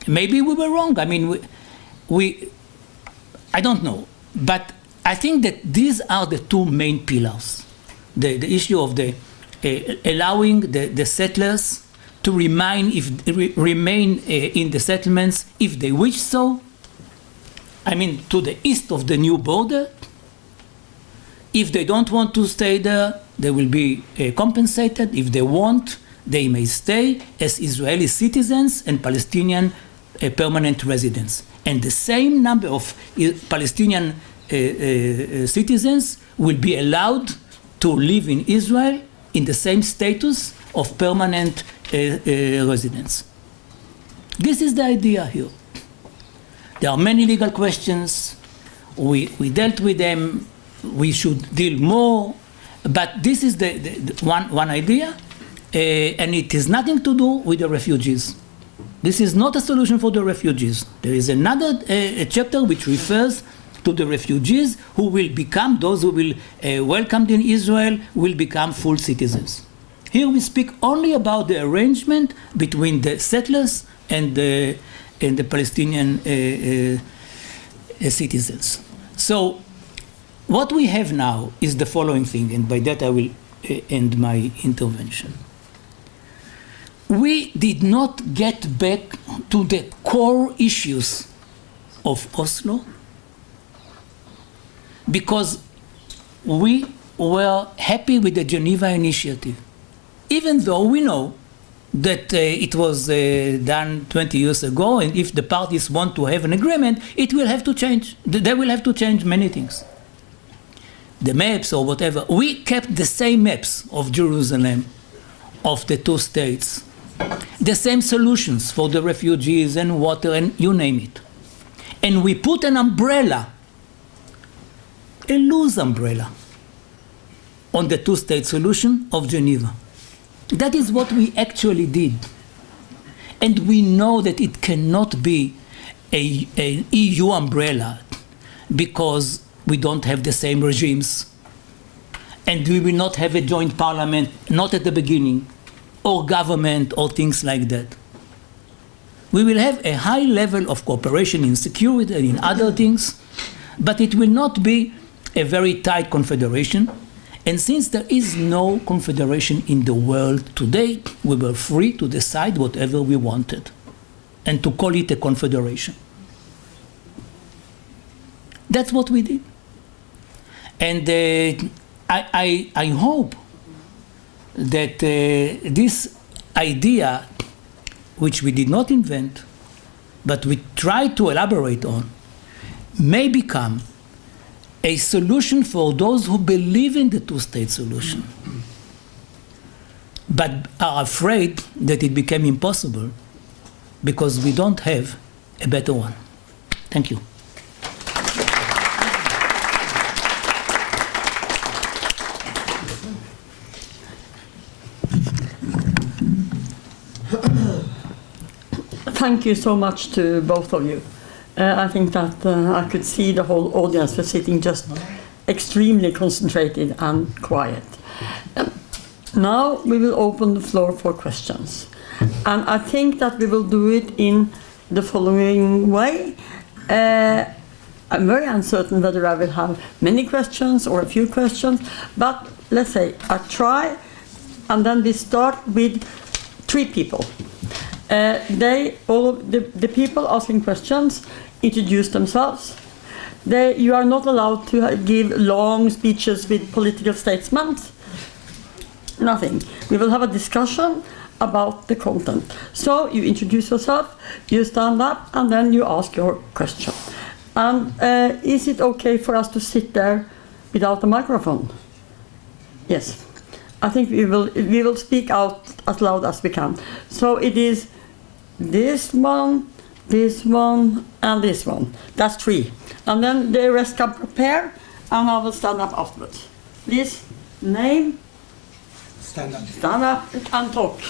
Maybe we were wrong. I mean, I don't know. But I think that these are the two main pillars. The issue of allowing the settlers to remain in the settlements if they wish so. I mean, to the east of the new border. If they don't want to stay there, they will be compensated. If they want, they may stay as Israeli citizens and Palestinian permanent residents. And the same number of Palestinian citizens will be allowed to live in Israel in the same status of permanent residents. This is the idea here. There are many legal questions. We dealt with them. We should deal more. But this is the one idea, and it has nothing to do with the refugees. This is not a solution for the refugees. There is another chapter which refers to the refugees who will become, those who will welcomed in Israel will become full citizens. Here we speak only about the arrangement between the settlers and the Palestinian citizens. So what we have now is the following thing, and by that I will end my intervention. We did not get back to the core issues of Oslo because we were happy with the Geneva Initiative, even though we know that it was done 20 years ago, and if the parties want to have an agreement, it will have to change. They will have to change many things. The maps or whatever. We kept the same maps of Jerusalem, of the two states, the same solutions for the refugees and water and you name it. And we put an umbrella, a loose umbrella, on the two-state solution of Geneva. That is what we actually did. And we know that it cannot be an EU umbrella because we don't have the same regimes. And we will not have a joint parliament, not at the beginning, or government, or things like that. We will have a high level of cooperation in security and in other things, but it will not be a very tight confederation. And since there is no confederation in the world today, we were free to decide whatever we wanted and to call it a confederation. That's what we did. And I hope that this idea, which we did not invent, but we tried to elaborate on, may become a solution for those who believe in the two-state solution, but are afraid that it became impossible because we don't have a better one. Thank you. Thank you so much to both of you. I think that I could see the whole audience was sitting just extremely concentrated and quiet. Now we will open the floor for questions. And I think that we will do it in the following way. I'm very uncertain whether I will have many questions or a few questions, but let's say I try, and then we start with 3 people. The people asking questions introduce themselves. You are not allowed to give long speeches with political statements. Nothing. We will have a discussion about the content. So you introduce yourself, you stand up, and then you ask your question. And is it okay for us to sit there without a microphone? Yes. I think we will speak out as loud as we can. So it is this one, and this one. That's 3. And then the rest can prepare, and I will stand up afterwards. Please, name. Stand up. Stand up and talk.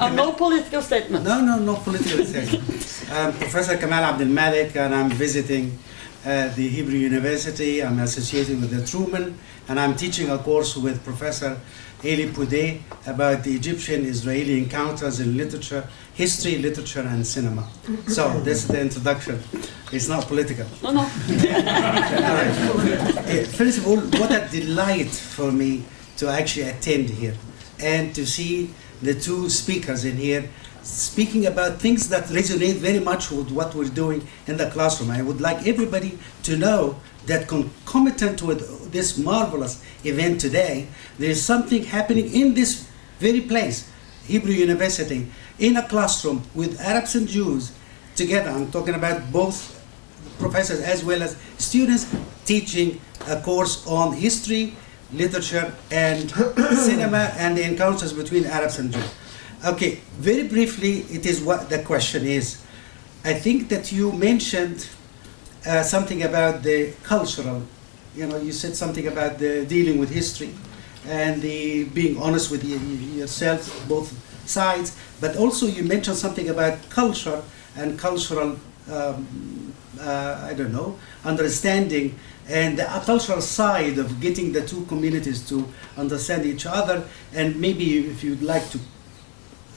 And no political statement. No political statement. I'm Professor Kamal Abdel Malik, and I'm visiting the Hebrew University. I'm associated with the Truman, and I'm teaching a course with Professor Eli Poudet about the Egyptian-Israeli encounters in literature, history, literature, and cinema. So this is the introduction. It's not political. No. All right. First of all, what a delight for me to actually attend here and to see the two speakers in here, speaking about things that resonate very much with what we're doing in the classroom. I would like everybody to know that concomitant with this marvelous event today, there is something happening in this very place, Hebrew University, in a classroom with Arabs and Jews together. I'm talking about both professors as well as students teaching a course on history, literature, and cinema, and the encounters between Arabs and Jews. Okay, very briefly, it is what the question is. I think that you mentioned something about the cultural, you said something about the dealing with history and the being honest with yourself, both sides, but also you mentioned something about culture and cultural, understanding, and the cultural side of getting the two communities to understand each other, and maybe if you'd like to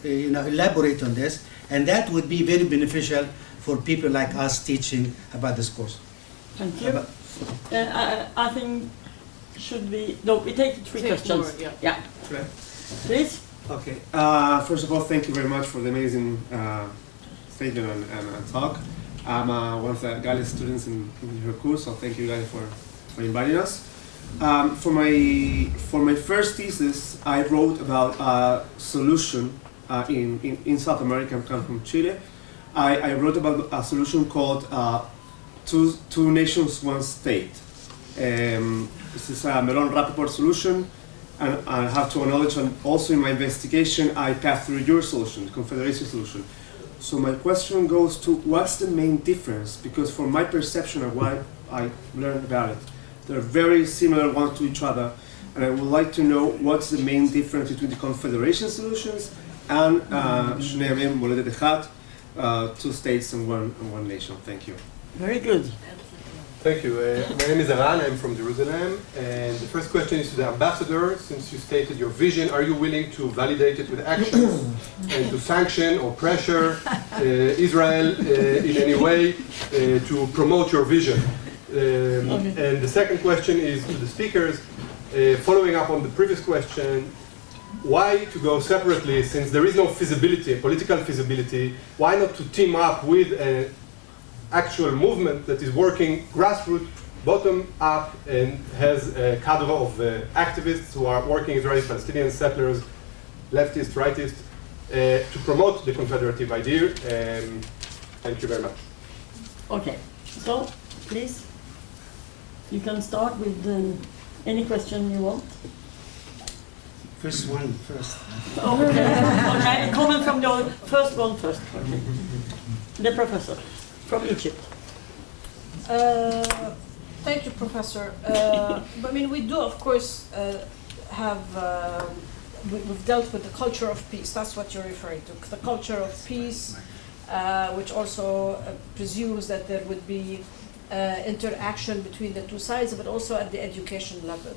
elaborate on this, and that would be very beneficial for people like us teaching about this course. Thank you. I think we take three questions. More, Yeah. Right. Please. Okay. First of all, thank you very much for the amazing statement and talk. I'm one of the Galley students in your course, so thank you guys for inviting us. For my first thesis, I wrote about a solution in South America. I come from Chile. I wrote about a solution called two nations, one state. This is a Melon Rappaport solution, and I have to acknowledge, and also in my investigation, I passed through your solution, the Confederation solution. So my question goes to what's the main difference? Because from my perception of what I learned about it, they're very similar one to each other, and I would like to know what's the main difference between the Confederation solutions and Shnei Amim Moledet Echad, two states and one nation. Thank you. Very good. Thank you. My name is Aran, I'm from Jerusalem, and the first question is to the ambassador. Since you stated your vision, are you willing to validate it with actions and to sanction or pressure Israel in any way to promote your vision? And the second question is to the speakers, following up on the previous question, why to go separately since there is no feasibility, political feasibility, why not to team up with an actual movement that is working grassroots, bottom up, and has a cadre of activists who are working, Israeli Palestinian settlers, leftists, rightists, to promote the confederative idea. Thank you very much. Okay. So, please, you can start with any question you want. First one first. Okay. Comment from the first one first. Okay. The professor from Egypt. Thank you, Professor. But I mean, we do, of course, have we've dealt with the culture of peace. That's what you're referring to. The culture of peace, which also presumes that there would be interaction between the two sides, but also at the education level.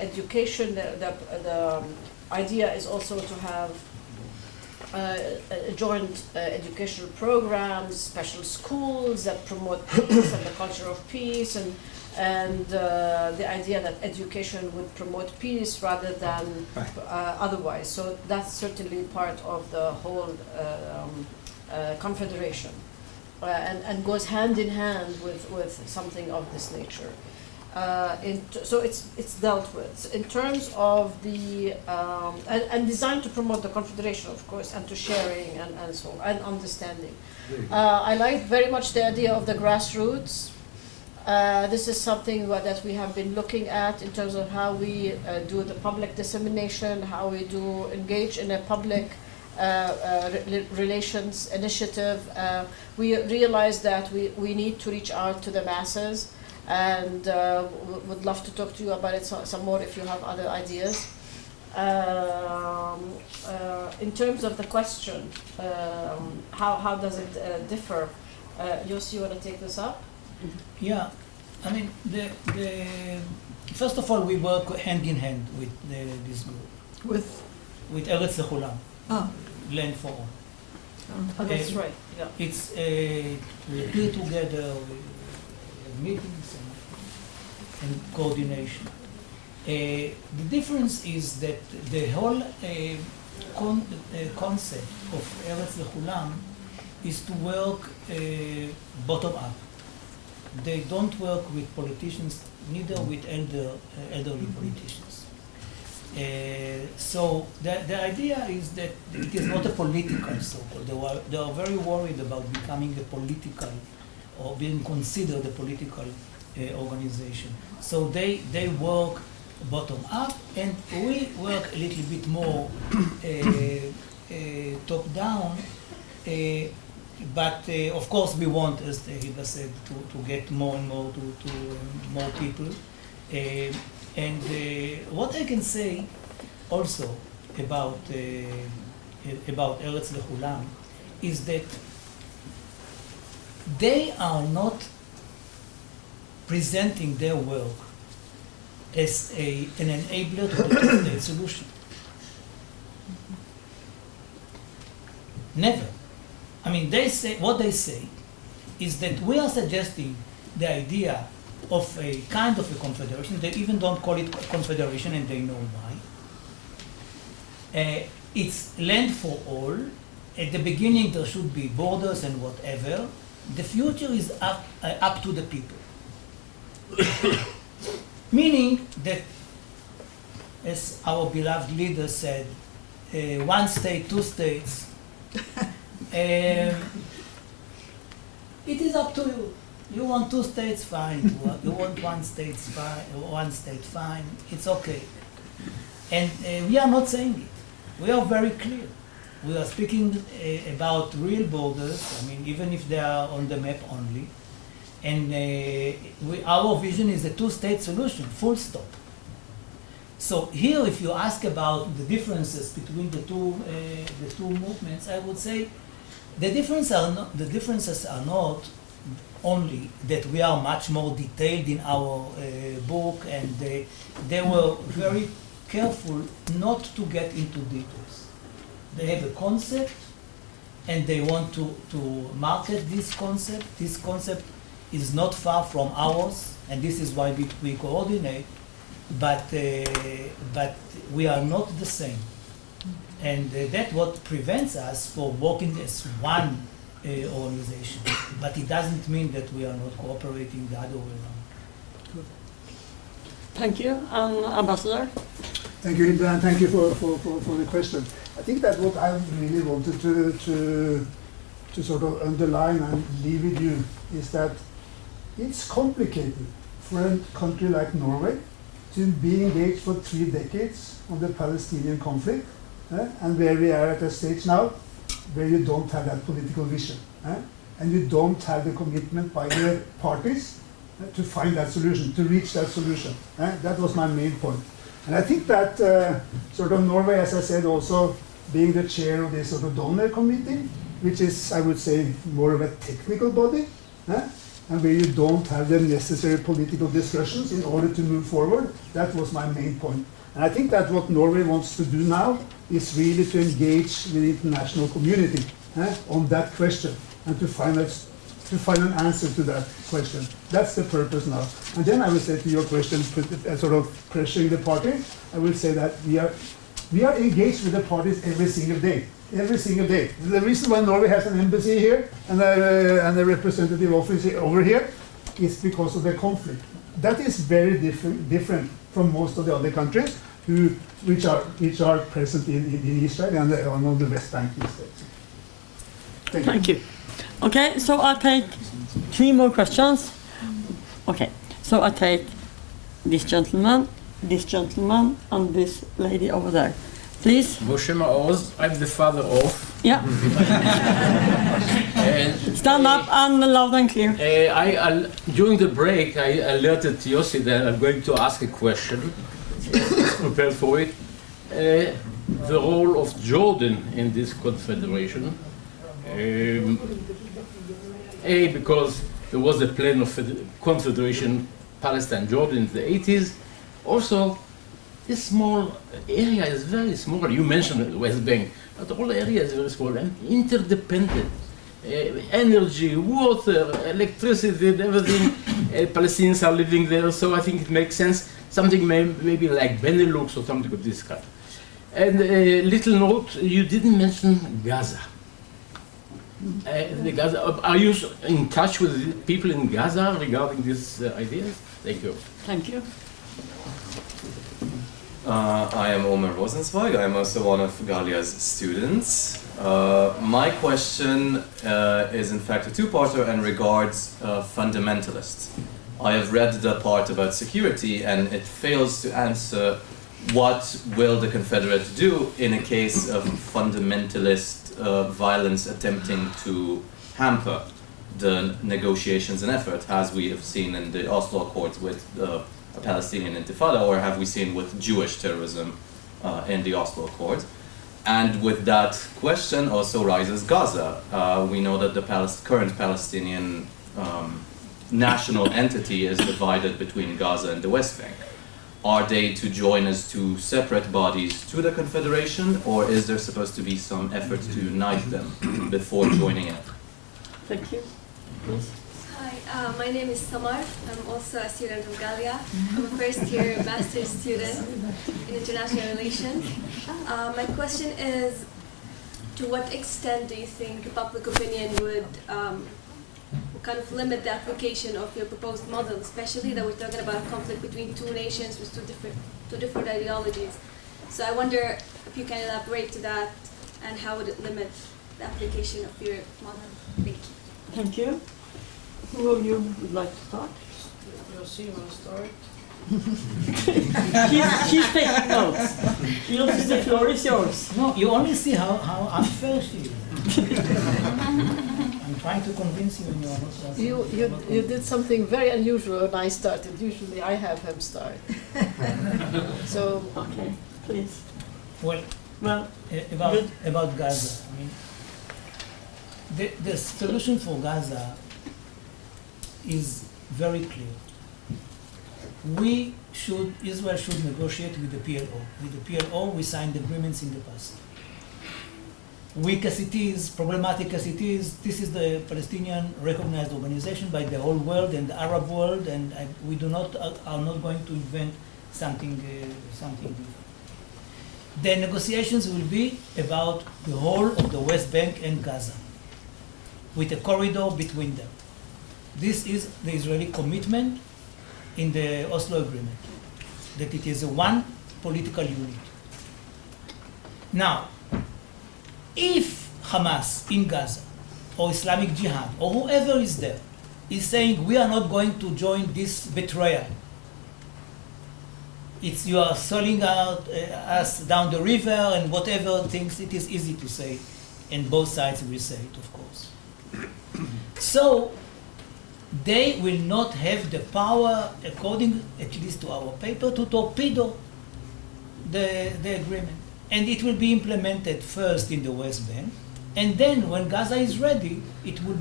Education, the idea is also to have joint educational programs, special schools that promote peace and the culture of peace, and the idea that education would promote peace rather than otherwise. So that's certainly part of the whole confederation, and goes hand in hand with something of this nature. So it's dealt with in terms of the and designed to promote the confederation, of course, and to sharing and so on, and understanding. I like very much the idea of the grassroots. This is something that we have been looking at in terms of how we do the public dissemination, how we do engage in a public relations initiative. We realize that we need to reach out to the masses, and would love to talk to you about it some more if you have other ideas. In terms of the question, how does it differ? Yossi, you want to take this up? Yeah, I mean, first of all, we work hand in hand with this group. With Eretz Lechulam, Land for All. Oh, that's right. Yeah. It's we do together. Meetings and coordination. The difference is that the whole concept of Eretz Lechulam is to work bottom up. They don't work with politicians, neither with elderly politicians. So the idea is that it is not a political so-called. They are very worried about becoming a political or being considered a political organization. So they work bottom up, and we work a little bit more top down. But of course, we want, as Hilda said, to get more and more to more people. And what I can say also about Eretz Lechulam is that they are not presenting their work as an enabler to the two-state solution. Never. I mean, what they say is that we are suggesting the idea of a kind of a confederation. They even don't call it confederation, and they know why. It's land for all. At the beginning, there should be borders and whatever. The future is up to the people. Meaning that, as our beloved leader said, one state, two states. It is up to you. You want two states, fine. You want one state, fine. It's okay. And we are not saying it. We are very clear. We are speaking about real borders. I mean, even if they are on the map only. And our vision is a two-state solution, full stop. So here, if you ask about the differences between the two movements, I would say the differences are not only that we are much more detailed in our book, and they were very careful not to get into details. They have a concept, and they want to market this concept. This concept is not far from ours, and this is why we coordinate, but we are not the same. And that's what prevents us from working as one organization. But it doesn't mean that we are not cooperating the other way around. Thank you. Ambassador? Thank you, Hilda, and thank you for the question. I think that what I really wanted to sort of underline and leave with you is that it's complicated for a country like Norway to be engaged for 3 decades on the Palestinian conflict, and where we are at a stage now where you don't have that political vision, and you don't have the commitment by the parties to find that solution, to reach that solution. That was my main point. And I think that sort of Norway, as I said, also being the chair of this sort of donor committee, which is, I would say, more of a technical body, and where you don't have the necessary political discussions in order to move forward. That was my main point. And I think that what Norway wants to do now is really to engage with the international community on that question, and to find an answer to that question. That's the purpose now. And then I will say to your question, sort of pressuring the party, I will say that we are engaged with the parties every single day. Every single day. The reason why Norway has an embassy here and a representative office over here is because of the conflict. That is very different from most of the other countries which are present in Israel and on the West Bank these days. Thank you. Okay, so I'll take 3 more questions. Okay, so I take this gentleman, and this lady over there. Please. Moshe Maoz, I'm the father of. Yeah. Stand up and loud and clear. During the break, I alerted Yossi that I'm going to ask a question. He's prepared for it. The role of Jordan in this confederation. Because there was a plan of confederation Palestine-Jordan in the 80s. Also, this small area is very small. You mentioned the West Bank, but the whole area is very small and interdependent. Energy, water, electricity, and everything. Palestinians are living there, so I think it makes sense. Something maybe like Benelux or something of this kind. And a little note, you didn't mention Gaza. Are you in touch with the people in Gaza regarding these ideas? Thank you. Thank you. I am Omer Rosenzweig. I am also one of Galia's students. My question is in fact a two-parter and regards fundamentalists. I have read the part about security and it fails to answer what will the Confederates do in a case of fundamentalist violence attempting to hamper the negotiations and effort, as we have seen in the Oslo Accords with a Palestinian Intifada, or have we seen with Jewish terrorism in the Oslo Accords. And with that question also rises Gaza. We know that the current Palestinian national entity is divided between Gaza and the West Bank. Are they to join as two separate bodies to the Confederation, or is there supposed to be some effort to unite them before joining it? Thank you. Please. Hi, my name is Samar. I'm also a student of Galia. I'm a first-year master's student in international relations. My question is, to what extent do you think public opinion would kind of limit the application of your proposed model, especially that we're talking about a conflict between two nations with two different ideologies? So I wonder if you can elaborate to that, and how would it limit the application of your model? Thank you. Thank you. Who of you would like to start? Yossi, you want to start? She's taking notes. Yossi, the floor is yours. No, you only see how unfair she is. I'm trying to convince you and you're not. You did something very unusual when I started. Usually I have him start. So, Okay, please. Well, Well, about Gaza. I mean, the solution for Gaza is very clear. Israel should negotiate with the PLO. With the PLO, we signed agreements in the past. Weak as it is, problematic as it is, this is the Palestinian recognized organization by the whole world and the Arab world, and we are not going to invent something different. The negotiations will be about the whole of the West Bank and Gaza, with a corridor between them. This is the Israeli commitment in the Oslo Agreement, that it is a one political unit. Now, if Hamas in Gaza, or Islamic Jihad, or whoever is there, is saying we are not going to join this betrayal, you are selling out us down the river and whatever things, it is easy to say, and both sides will say it, of course. So they will not have the power, according at least to our paper, to torpedo the agreement. And it will be implemented first in the West Bank, and then when Gaza is ready, it will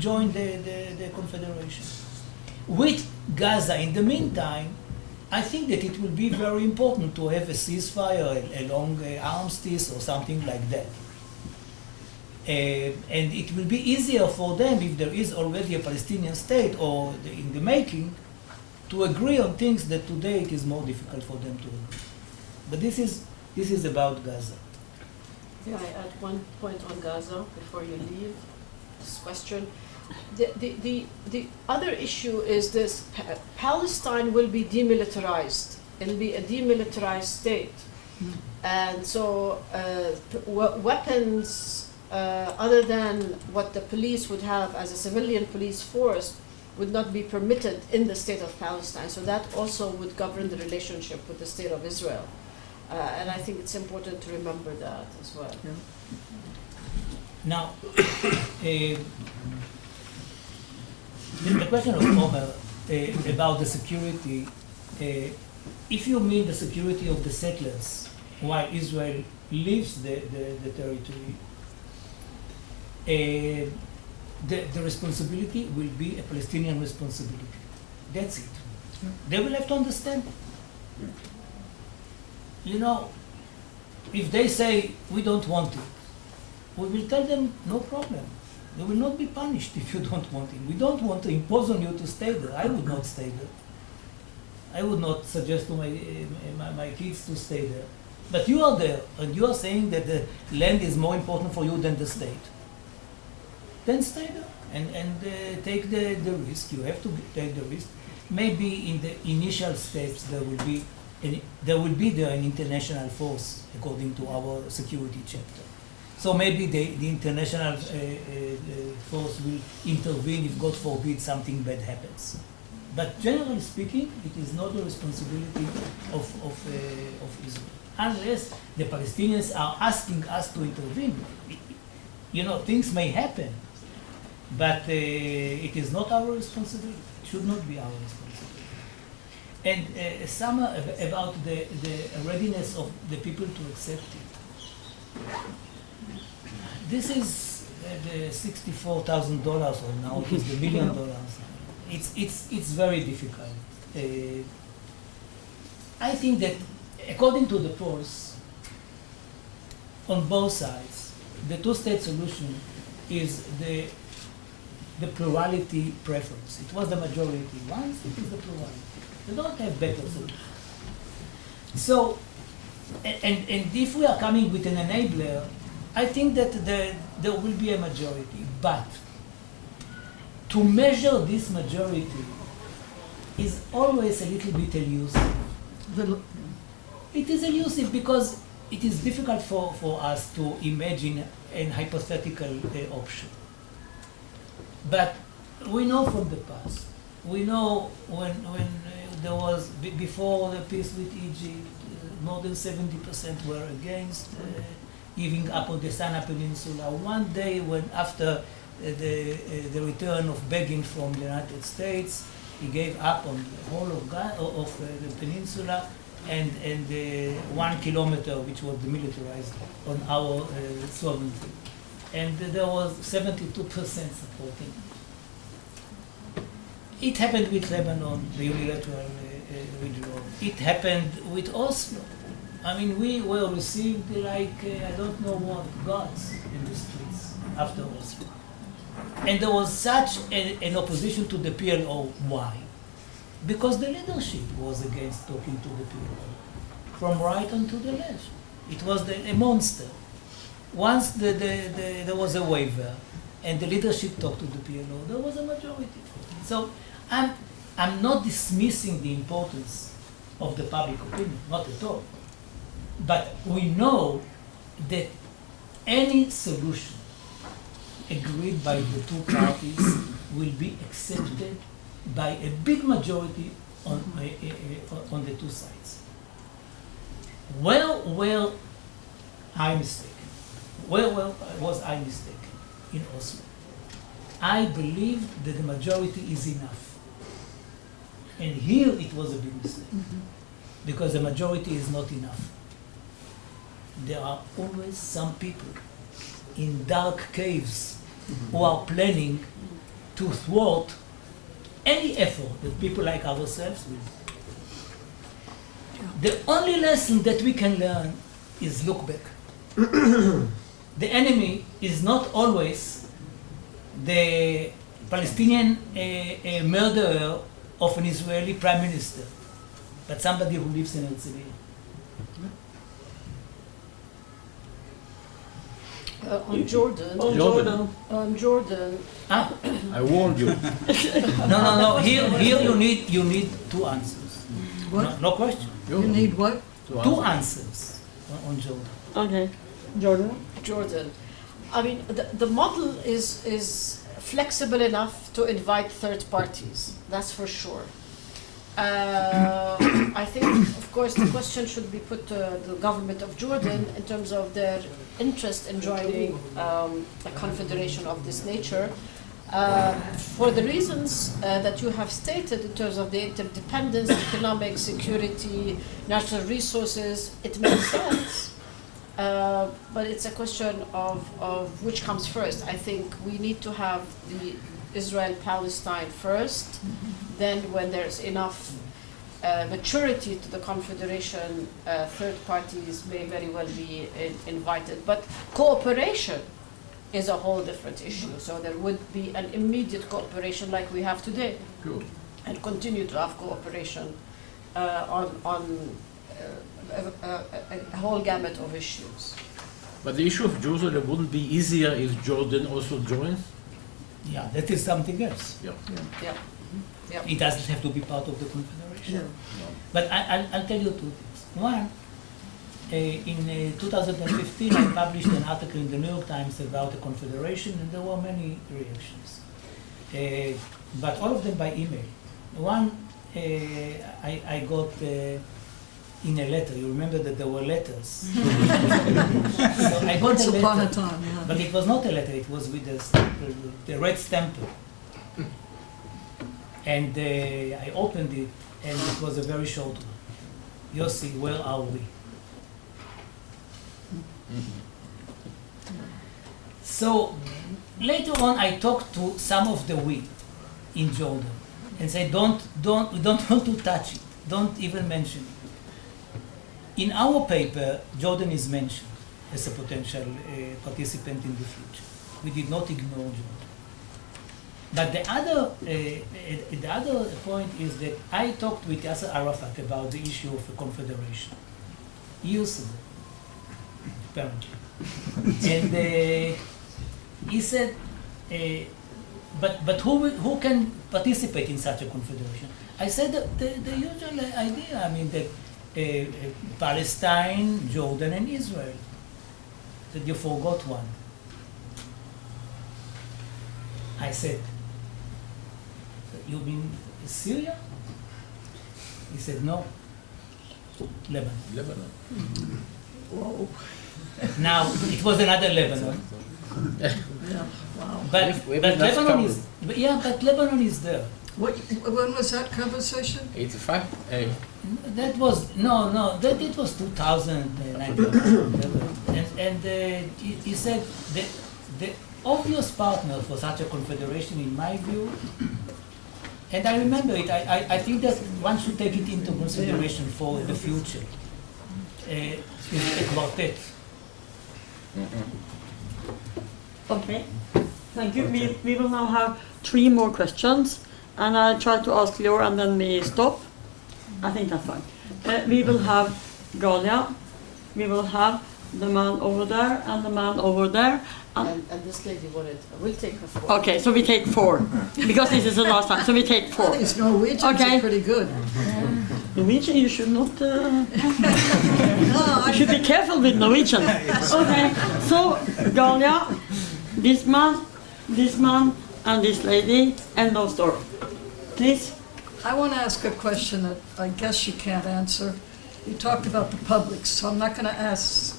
join the Confederation. With Gaza, in the meantime, I think that it will be very important to have a ceasefire, a long armistice or something like that. And it will be easier for them, if there is already a Palestinian state or in the making, to agree on things that today it is more difficult for them to agree. But this is about Gaza. May I add one point on Gaza before you leave this question? The other issue is this: Palestine will be demilitarized. It'll be a demilitarized state, and so weapons other than what the police would have as a civilian police force would not be permitted in the state of Palestine. So that also would govern the relationship with the state of Israel. And I think it's important to remember that as well. Yeah. Now, the question of Omer about the security, if you mean the security of the settlers while Israel leaves the territory, the responsibility will be a Palestinian responsibility. That's it. They will have to understand. You know, if they say we don't want it, we will tell them no problem. You will not be punished if you don't want it. We don't want to impose on you to stay there. I would not stay there. I would not suggest to my kids to stay there. But you are there, and you are saying that the land is more important for you than the state. Then stay there and take the risk. You have to take the risk. Maybe in the initial steps there will be an international force according to our security chapter. So maybe the international force will intervene if, God forbid, something bad happens. But generally speaking, it is not the responsibility of Israel. Unless the Palestinians are asking us to intervene. You know, things may happen, but it is not our responsibility. It should not be our responsibility. And some about the readiness of the people to accept it. This is the $64,000, or now it is the $1 million. It's very difficult. I think that according to the polls, on both sides, the two-state solution is the plurality preference. It was the majority once, it is the plurality. They don't have better solution. So, and if we are coming with an enabler, I think that there will be a majority, but to measure this majority is always a little bit elusive. It is elusive because it is difficult for us to imagine an hypothetical option. But we know from the past, we know when there was, before the peace with Egypt, more than 70% were against giving up on the Sinai Peninsula. One day when after the return of Begin from the United States, he gave up on the whole of the peninsula and 1 kilometer, which was demilitarized, on our sovereignty. And there was 72% supporting. It happened with Lebanon, the unilateral withdrawal. It happened with Oslo. I mean, we were received like, I don't know what, gods in the streets after Oslo. And there was such an opposition to the PLO. Why? Because the leadership was against talking to the PLO, from right on to the left. It was a monster. Once there was a waiver and the leadership talked to the PLO, there was a majority. So I'm not dismissing the importance of the public opinion, not at all. But we know that any solution agreed by the two parties will be accepted by a big majority on the two sides. Well, I mistaken. Well, was I mistaken in Oslo? I believe that the majority is enough. And here it was a big mistake, because the majority is not enough. There are always some people in dark caves who are planning to thwart any effort that people like ourselves will do. The only lesson that we can learn is look back. The enemy is not always the Palestinian murderer of an Israeli prime minister, but somebody who lives in Herzliya. On Jordan. I warned you. No. Here you need two answers. What? No question. You need what? Two answers on Jordan. Okay. Jordan. I mean, the model is flexible enough to invite third parties. That's for sure. I think, of course, the question should be put to the government of Jordan in terms of their interest in joining a confederation of this nature. For the reasons that you have stated in terms of the interdependence, economic, security, natural resources, it makes sense. But it's a question of which comes first. I think we need to have the Israel-Palestine first. Then when there's enough maturity to the confederation, third parties may very well be invited. But cooperation is a whole different issue. So there would be an immediate cooperation like we have today, Good. and continue to have cooperation on a whole gamut of issues. But the issue of Jerusalem wouldn't be easier if Jordan also joins? Yeah, that is something else. Yeah. Yeah. Yeah. It doesn't have to be part of the Confederation. But I'll tell you two things. One, in 2015, I published an article in the New York Times about the Confederation, and there were many reactions. But all of them by email. One, I got in a letter. You remember that there were letters. So I got Once a letter, upon a time, yeah. but it was not a letter. It was with the stample, the red stamp. And I opened it, and it was a very short one. Yossi, where are we? So later on, I talked to some of the we in Jordan and said, we don't want to touch it. Don't even mention it. In our paper, Jordan is mentioned as a potential participant in the future. We did not ignore Jordan. But the other point is that I talked with Yasser Arafat about the issue of a confederation years ago, apparently. And he said, but who can participate in such a confederation? I said the usual idea, I mean, that Palestine, Jordan, and Israel. That you forgot one. I said, you mean Syria? He said, no, Lebanon. Whoa. Now, it was another Lebanon. Yeah, wow. But Lebanon is, but Lebanon is there. When was that conversation? 85? That was, that it was 2009. And he said that the obvious partner for such a confederation, in my view, and I remember it, I think that one should take it into consideration for the future, is a quartet. Okay, thank you. We will now have 3 more questions, and I'll try to ask Lior and then we stop. I think that's fine. We will have Galia, we will have the man over there and the man over there. And this lady wanted, we'll take her 4. Okay, so we take 4, because this is the last time, so we take 4. These Norwegians Okay. are pretty good. Norwegian, you should not, you should be careful with Norwegian. Okay, so Galia, this man, and this lady, end of story. Please. I want to ask a question that I guess you can't answer. You talked about the publics, so I'm not going to ask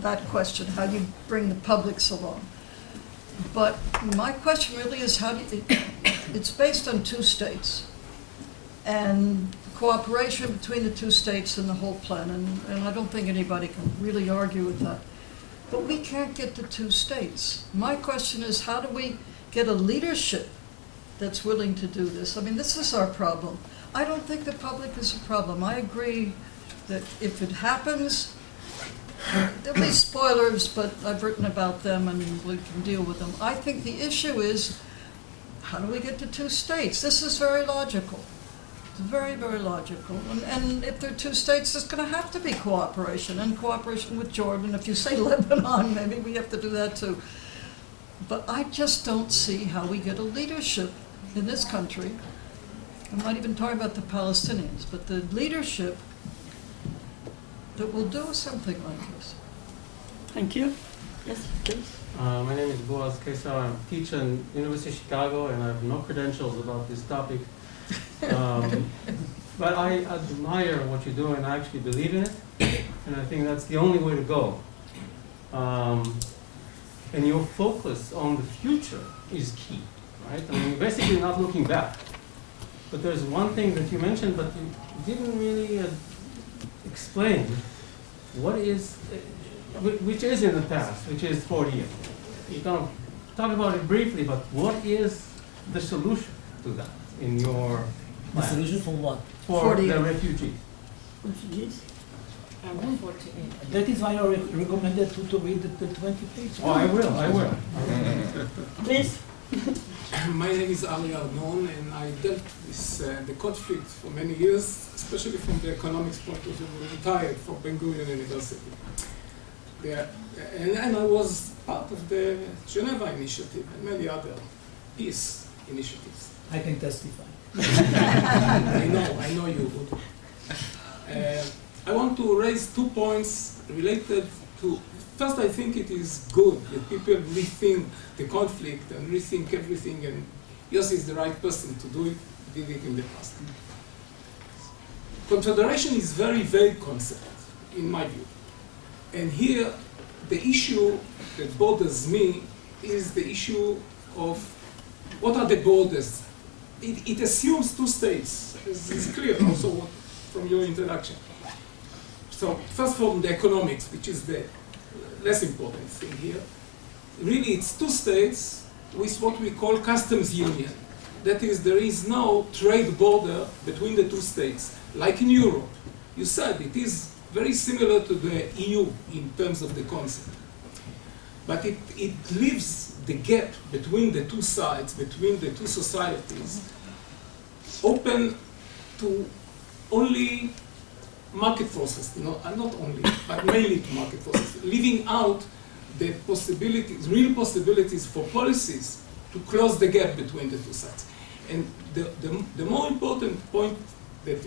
that question, how do you bring the publics along? But my question really is how do you, it's based on 2 states and cooperation between the 2 states and the whole plan, and I don't think anybody can really argue with that. But we can't get to 2 states. My question is, how do we get a leadership that's willing to do this? I mean, this is our problem. I don't think the public is a problem. I agree that if it happens, there'll be spoilers, but I've written about them and we can deal with them. I think the issue is, how do we get to 2 states? This is very logical. It's very, very logical. And if there are 2 states, there's going to have to be cooperation, and cooperation with Jordan. If you say Lebanon, maybe we have to do that too. But I just don't see how we get a leadership in this country. I'm not even talking about the Palestinians, but the leadership that will do something like this. Thank you. Yes, please. My name is Boaz Kesar. I teach at University of Chicago, and I have no credentials about this topic. But I admire what you do, and I actually believe in it, and I think that's the only way to go. And your focus on the future is key, right? I mean, basically not looking back. But there's one thing that you mentioned, but you didn't really explain what is, which is in the past, which is 40 years. You can talk about it briefly, but what is the solution to that in your The plan? solution for what? For the refugees. Refugees? That is why I recommended to read the 20 pages. Oh, I will. Please. My name is Ali Arnon, and I dealt with the conflict for many years, especially from the economics point of view. I retired from Ben Gurion University. And I was part of the Geneva Initiative and many other peace initiatives. I can testify. I know you would. I want to raise 2 points related to. First, I think it is good that people rethink the conflict and rethink everything, and Yossi is the right person to do it, did it in the past. Confederation is very vague concept, in my view. And here, the issue that bothers me is the issue of what are the borders. It assumes 2 states, as is clear also from your introduction. So first from the economics, which is the less important thing here. Really, it's 2 states with what we call customs union. That is, there is no trade border between the 2 states, like in Europe. You said it is very similar to the EU in terms of the concept. But it leaves the gap between the 2 sides, between the 2 societies, open to only market forces, not only, but mainly to market forces, leaving out the possibilities, real possibilities for policies to close the gap between the 2 sides. And the more important point that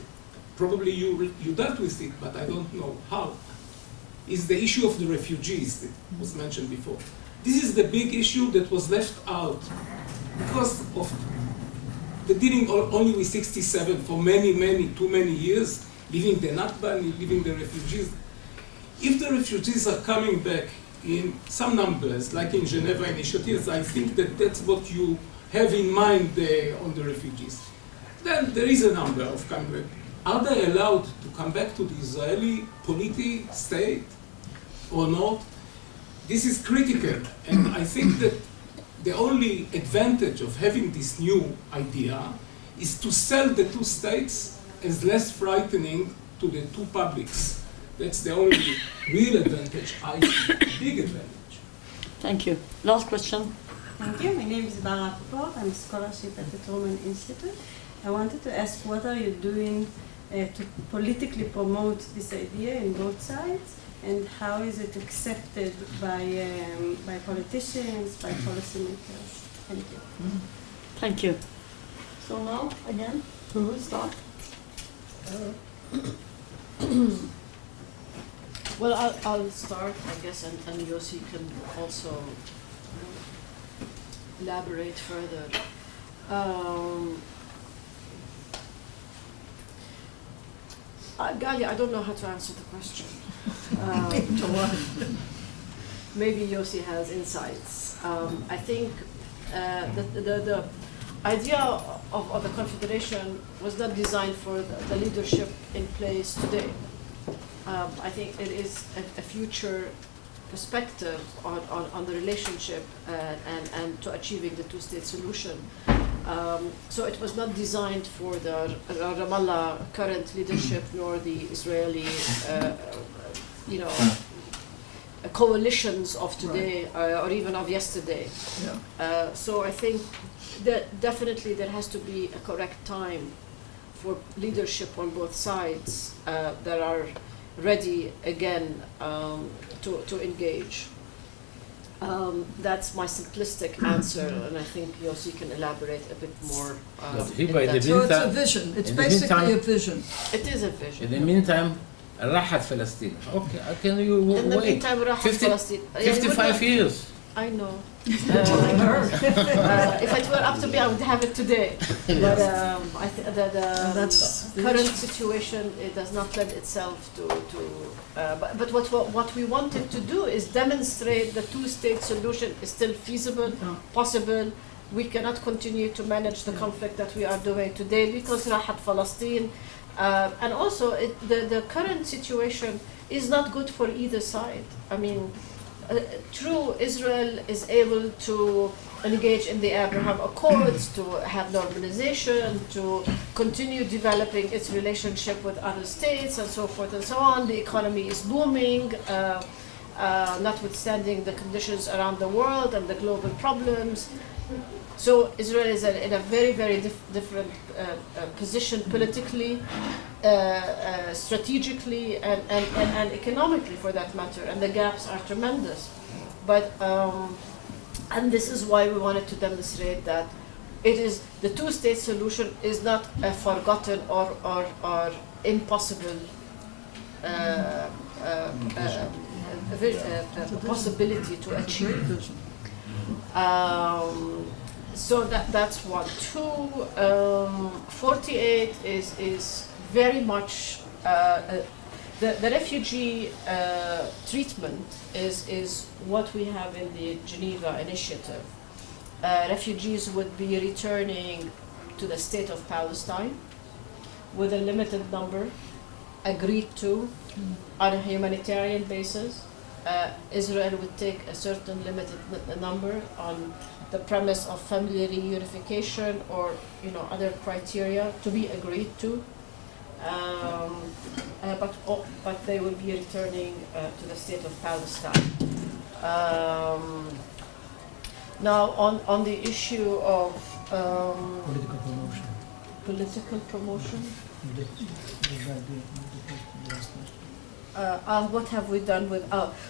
probably you dealt with it, but I don't know how, is the issue of the refugees that was mentioned before. This is the big issue that was left out because of the dealing only with 67 for too many years, leaving the Nakba, leaving the refugees. If the refugees are coming back in some numbers, like in Geneva initiatives, I think that that's what you have in mind on the refugees. Then there is a number of coming back. Are they allowed to come back to the Israeli polity state or not? This is critical, and I think that the only advantage of having this new idea is to sell the 2 states as less frightening to the 2 publics. That's the only real advantage, I think, big advantage. Thank you. Last question. Thank you. My name is Bara Popov. I'm a scholarship at the Truman Institute. I wanted to ask, what are you doing to politically promote this idea in both sides, and how is it accepted by politicians, by policymakers? Thank you. Thank you. So now, again, who will start? Well, I'll start, I guess, and Yossi can also elaborate further. Galia, I don't know how to answer the question. Maybe Yossi has insights. I think the idea of the Confederation was not designed for the leadership in place today. I think it is a future perspective on the relationship and to achieving the 2-state solution. So it was not designed for the Ramallah current leadership nor the Israeli, coalitions of today or even of yesterday. Yeah. So I think that definitely there has to be a correct time for leadership on both sides that are ready again to engage. That's my simplistic answer, and I think Yossi can elaborate a bit more. So it's a vision. It's basically a vision. It is a vision. In the meantime, راحت فلسطين. Okay, can you in the wait? meantime, راحت فلسطين. 55 years. I know. If it were up to me, I would have it today. But I the current situation, it does not lend itself to. But what we wanted to do is demonstrate the 2-state solution is still feasible, possible. We cannot continue to manage the conflict that we are doing today because راحت فلسطين. And also, the current situation is not good for either side. I mean, true, Israel is able to engage in the Abraham Accords, to have normalization, to continue developing its relationship with other states and so forth and so on. The economy is booming, notwithstanding the conditions around the world and the global problems. So Israel is in a very, very different position politically, strategically, and economically, for that matter. And the gaps are tremendous. But and this is why we wanted to demonstrate that it is the two-state solution is not a forgotten or impossible possibility to achieve. So that's one. Two, 48 is very much the refugee treatment is what we have in the Geneva Initiative. Refugees would be returning to the state of Palestine with a limited number agreed to on a humanitarian basis. Israel would take a certain limited number on the premise of family reunification or other criteria to be agreed to. But they will be returning to the state of Palestine. Now, on the issue of political promotion. What have we done with?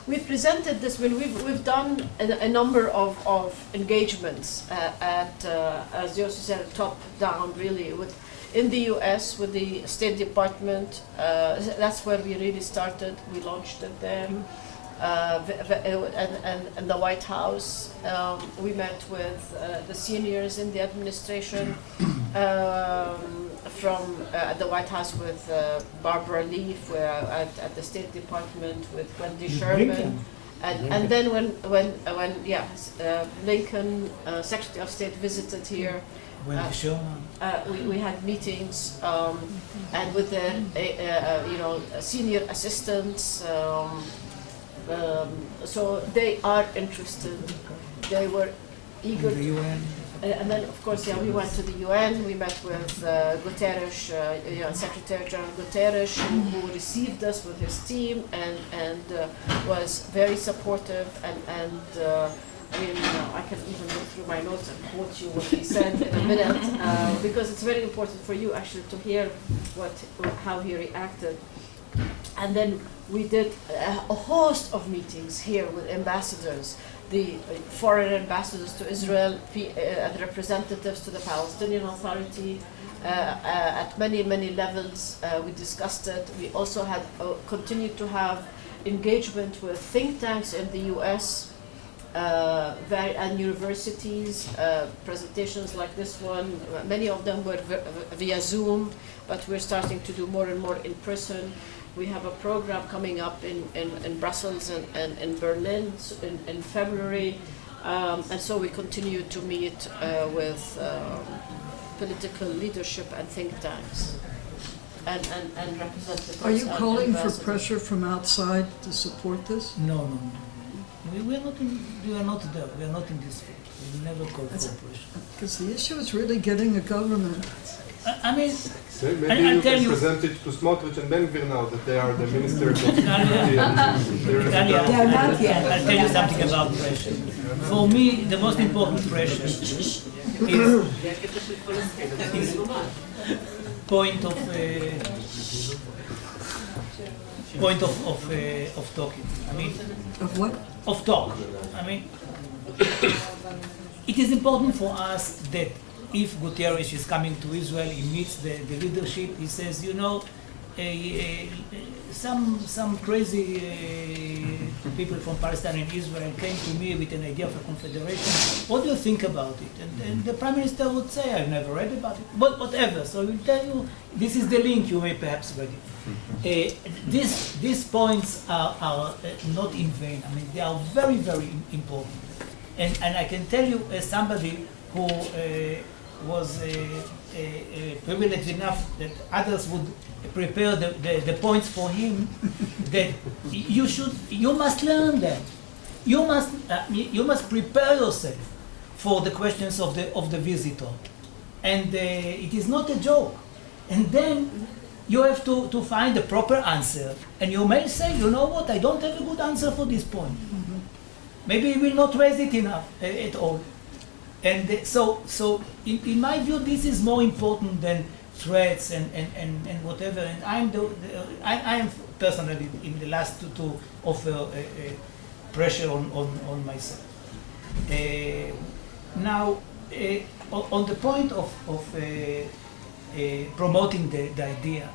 We presented this when we've done a number of engagements at, as Yossi said, top down really in the U.S. with the State Department. That's where we really started. We launched it there. And the White House. We met with the seniors in the administration from the White House with Barbara Leaf, at the State Department with Wendy Sherman, and then when Lincoln, Secretary of State, visited here. We had meetings and with the senior assistants. So they are interested. They were eager. The UN. And then, of course, we went to the UN. We met with Guterres, Secretary General Guterres, who received us with his team and was very supportive. And I can even go through my notes and quote you what he said in a minute, because it's very important for you actually to hear how he reacted. And then we did a host of meetings here with ambassadors, the foreign ambassadors to Israel, and representatives to the Palestinian Authority, at many levels. We discussed it. We also had continued to have engagement with think tanks in the U.S. And universities, presentations like this one. Many of them were via Zoom, but we're starting to do more and more in person. We have a program coming up in Brussels and in Berlin in February, and so we continue to meet with political leadership and think tanks and representatives. Are you calling for pressure from outside to support this? No. We are not there. We are not in this field. We never call for pressure. Because the issue is really getting a government. I mean, so maybe you can present it to Smotrich and Ben Gvir now that they are the ministers of security. I'll tell you something about pressure. For me, the most important pressure is point of talking. I mean, of what? Of talk. I mean, it is important for us that if Guterres is coming to Israel, he meets the leadership, he says, some crazy people from Palestine and Israel came to me with an idea of a confederation. What do you think about it? And the Prime Minister would say, I've never read about it, but whatever. So we'll tell you, this is the link, you may perhaps read it. These points are not in vain. I mean, they are very, very important. And I can tell you, as somebody who was privileged enough that others would prepare the points for him, that you must learn them. You must prepare yourself for the questions of the visitor, and it is not a joke. And then you have to find the proper answer, and you may say, you know what, I don't have a good answer for this point. Maybe he will not raise it enough at all. And so in my view, this is more important than threats and whatever. And I am personally in the last to offer pressure on myself. Now, on the point of promoting the idea,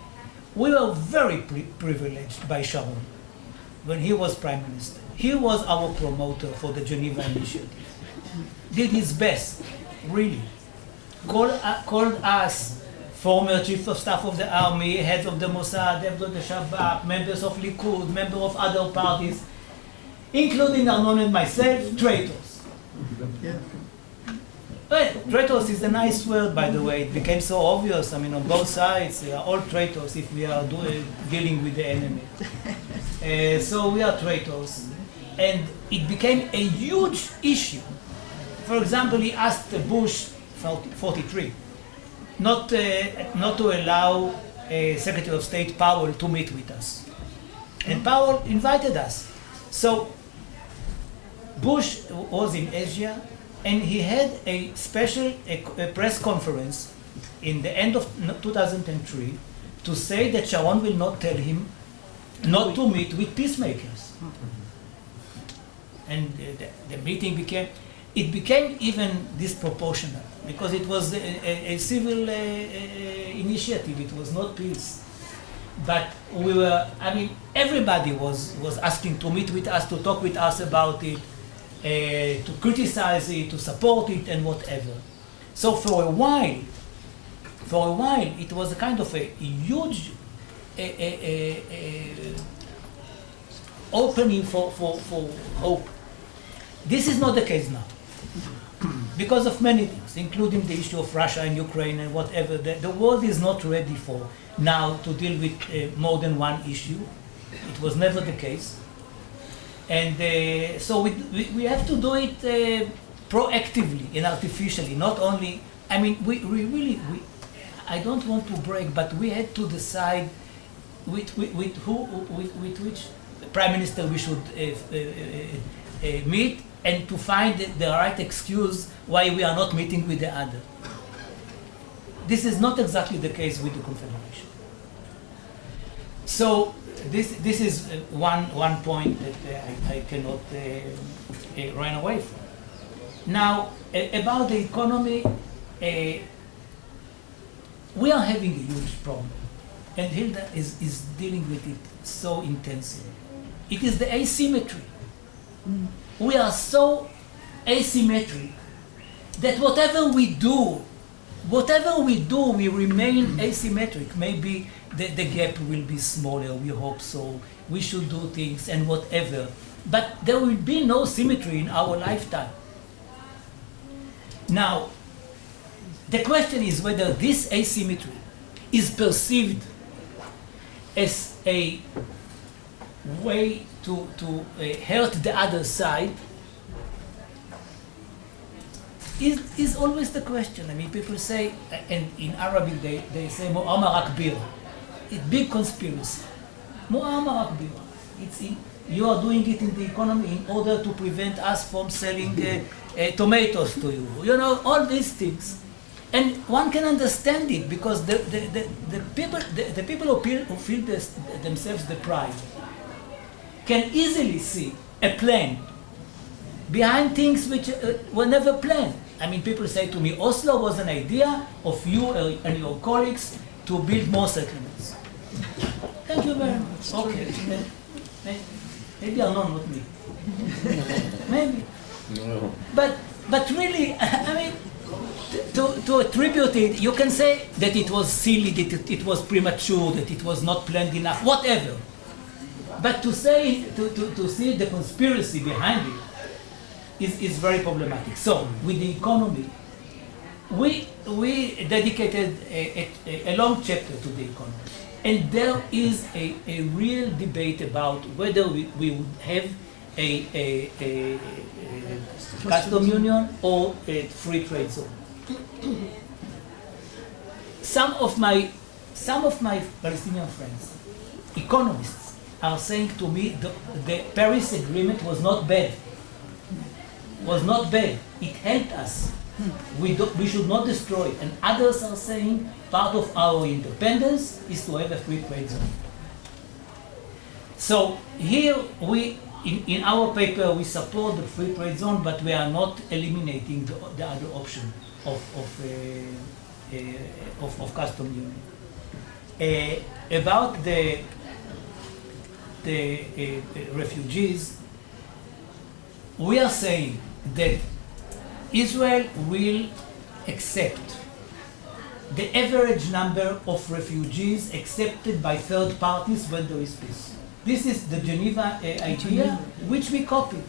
we were very privileged by Sharon when he was prime minister. He was our promoter for the Geneva Initiative. Did his best, really. Called us, former chief of staff of the army, heads of the Mossad, heads of the Shabak, members of Likud, members of other parties, including Arnon and myself, traitors. Well, traitors is a nice word, by the way. It became so obvious. I mean, on both sides, they are all traitors if we are dealing with the enemy. So we are traitors. And it became a huge issue. For example, he asked Bush, 43, not to allow Secretary of State Powell to meet with us. And Powell invited us. So Bush was in Asia, and he had a special press conference in the end of 2003 to say that Sharon will not tell him not to meet with peacemakers. And the meeting became even disproportionate because it was a civil initiative. It was not peace. But we were, I mean, everybody was asking to meet with us, to talk with us about it, to criticize it, to support it, and whatever. So for a while, it was a kind of a huge opening for hope. This is not the case now, because of many things, including the issue of Russia and Ukraine and whatever. The world is not ready for now to deal with more than one issue. It was never the case. And so we have to do it proactively and artificially, not only, I mean, we really, I don't want to brag, but we had to decide with which prime minister we should meet, and to find the right excuse why we are not meeting with the other. This is not exactly the case with the Confederation. So this is one point that I cannot run away from. Now, about the economy, we are having a huge problem, and Hilda is dealing with it so intensely. It is the asymmetry. We are so asymmetric that whatever we do, we remain asymmetric. Maybe the gap will be smaller, we hope so. We should do things and whatever. But there will be no symmetry in our lifetime. Now, the question is whether this asymmetry is perceived as a way to hurt the other side is always the question. I mean, people say, and in Arabic they say mu'amara akbir. It's big conspiracy. Mu'amara akbir. You are doing it in the economy in order to prevent us from selling tomatoes to you. You know, all these things. And one can understand it because the people who feel themselves deprived can easily see a plan behind things which were never planned. I mean, people say to me, Oslo was an idea of you and your colleagues to build more settlements. Thank you very much. Okay. Maybe Arnon, not me. Maybe. No. But really, I mean, to attribute it, you can say that it was silly, that it was premature, that it was not planned enough, whatever. But to say, to see the conspiracy behind it is very problematic. So, with the economy, we dedicated a long chapter to the economy. And there is a real debate about whether we would have a custom union or a free trade zone. Some of my Palestinian friends, economists, are saying to me the Paris Agreement was not bad. Was not bad. It helped us We should not destroy it. And others are saying part of our independence is to have a free trade zone. So here in our paper we support the free trade zone, but we are not eliminating the other option of custom union. About the refugees, we are saying that Israel will accept the average number of refugees accepted by third parties when there is peace. This is the Geneva idea, which we copied.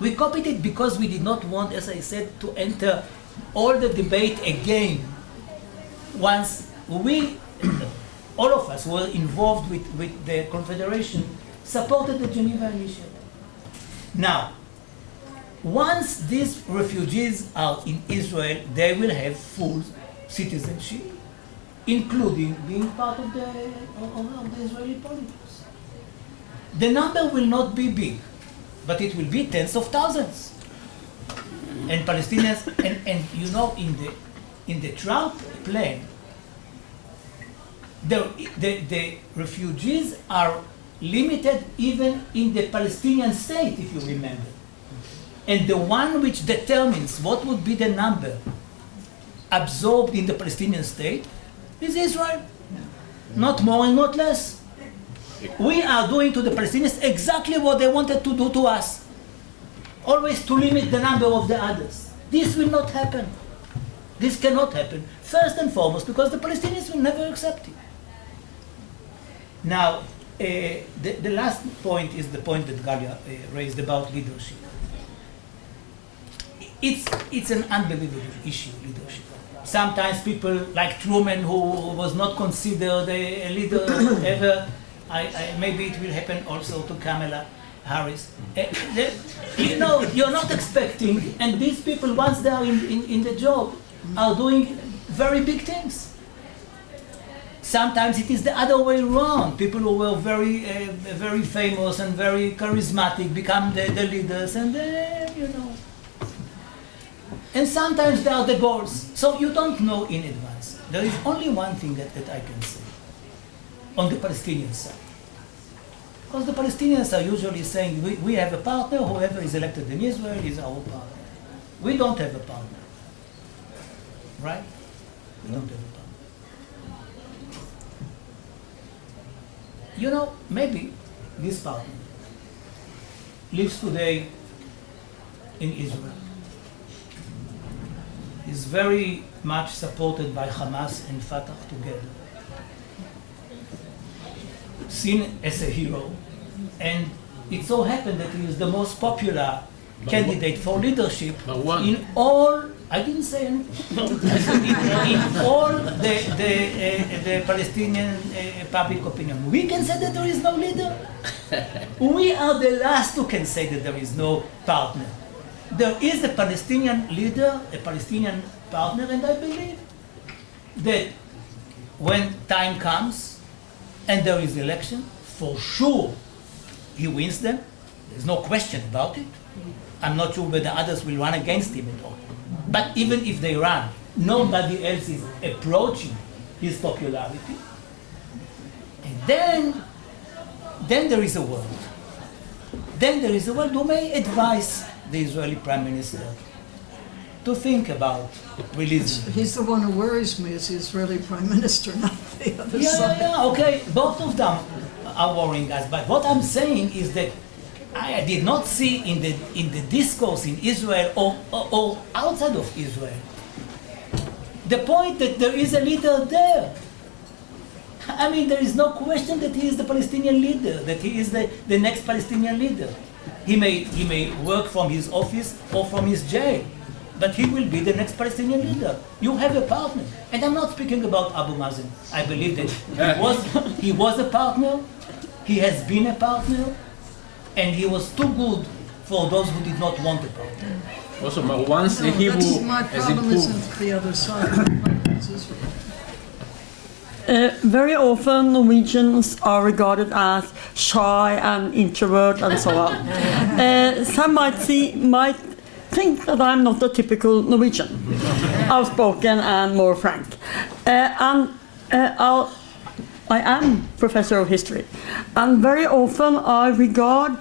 We copied it because we did not want, as I said, to enter all the debate again. Once we, all of us were involved with the Confederation, supported the Geneva Initiative. Now, once these refugees are in Israel, they will have full citizenship, including being part of the Israeli politics. The number will not be big, but it will be tens of thousands. And Palestinians, and you know, in the Trump plan, the refugees are limited even in the Palestinian state, if you remember. And the one which determines what would be the number absorbed in the Palestinian state is Israel. Not more and not less. We are doing to the Palestinians exactly what they wanted to do to us. Always to limit the number of the others. This will not happen. This cannot happen. First and foremost, because the Palestinians will never accept it. Now, the last point is the point that Galia raised about leadership. It's an unbelievable issue, leadership. Sometimes people like Truman, who was not considered a leader ever, maybe it will happen also to Kamala Harris. You know, you're not expecting, and these people, once they are in the job, are doing very big things. Sometimes it is the other way around. People who were very famous and very charismatic become the leaders, and you know. And sometimes they are the goals. So you don't know in advance. There is only one thing that I can say on the Palestinian side. Because the Palestinians are usually saying, we have a partner, whoever is elected in Israel is our partner. We don't have a partner. Right? We don't have a partner. You know, maybe this partner lives today in Israel. Is very much supported by Hamas and Fatah together. Seen as a hero, and it so happened that he is the most popular candidate for leadership in all, I didn't say anything, in all the Palestinian public opinion. We can say that there is no leader. We are the last who can say that there is no partner. There is a Palestinian leader, a Palestinian partner, and I believe that when time comes and there is election, for sure he wins them. There's no question about it. I'm not sure whether others will run against him at all. But even if they run, nobody else is approaching his popularity. And then there is a world. Then there is a world who may advise the Israeli Prime Minister to think about releasing. He's the one who worries me as the Israeli Prime Minister, not the other side. Yeah, okay, both of them are worrying us. But what I'm saying is that I did not see in the discourse in Israel or outside of Israel the point that there is a leader there. I mean, there is no question that he is the Palestinian leader, that he is the next Palestinian leader. He may work from his office or from his jail, but he will be the next Palestinian leader. You have a partner. And I'm not speaking about Abu Mazen. I believe that he was a partner, he has been a partner, and he was too good for those who did not want a partner. Also, once the Hebrew My has problem improved. isn't the other side. My problem is Israel. Very often Norwegians are regarded as shy and introvert and so on. Some might think that I'm not a typical Norwegian, outspoken and more frank. I am professor of history, and very often I regard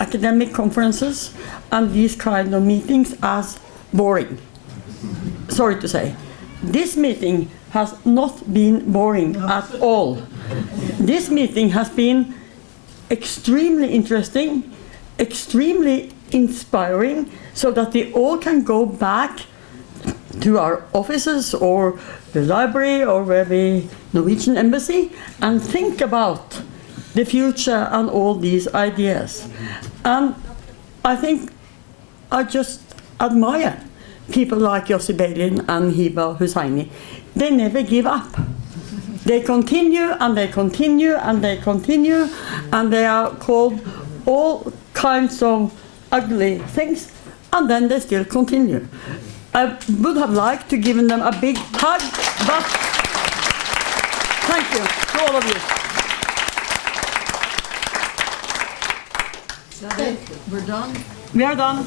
academic conferences and these kind of meetings as boring. Sorry to say. This meeting has not been boring at all. This meeting has been extremely interesting, extremely inspiring, so that we all can go back to our offices or the library or the Norwegian embassy and think about the future and all these ideas. And I think I just admire people like Yossi Beilin and Hiba Hussaini. They never give up. They continue and they continue and they continue, and they are called all kinds of ugly things, and then they still continue. I would have liked to give them a big hug, but thank you to all of you. Is that it? We're done? We are done.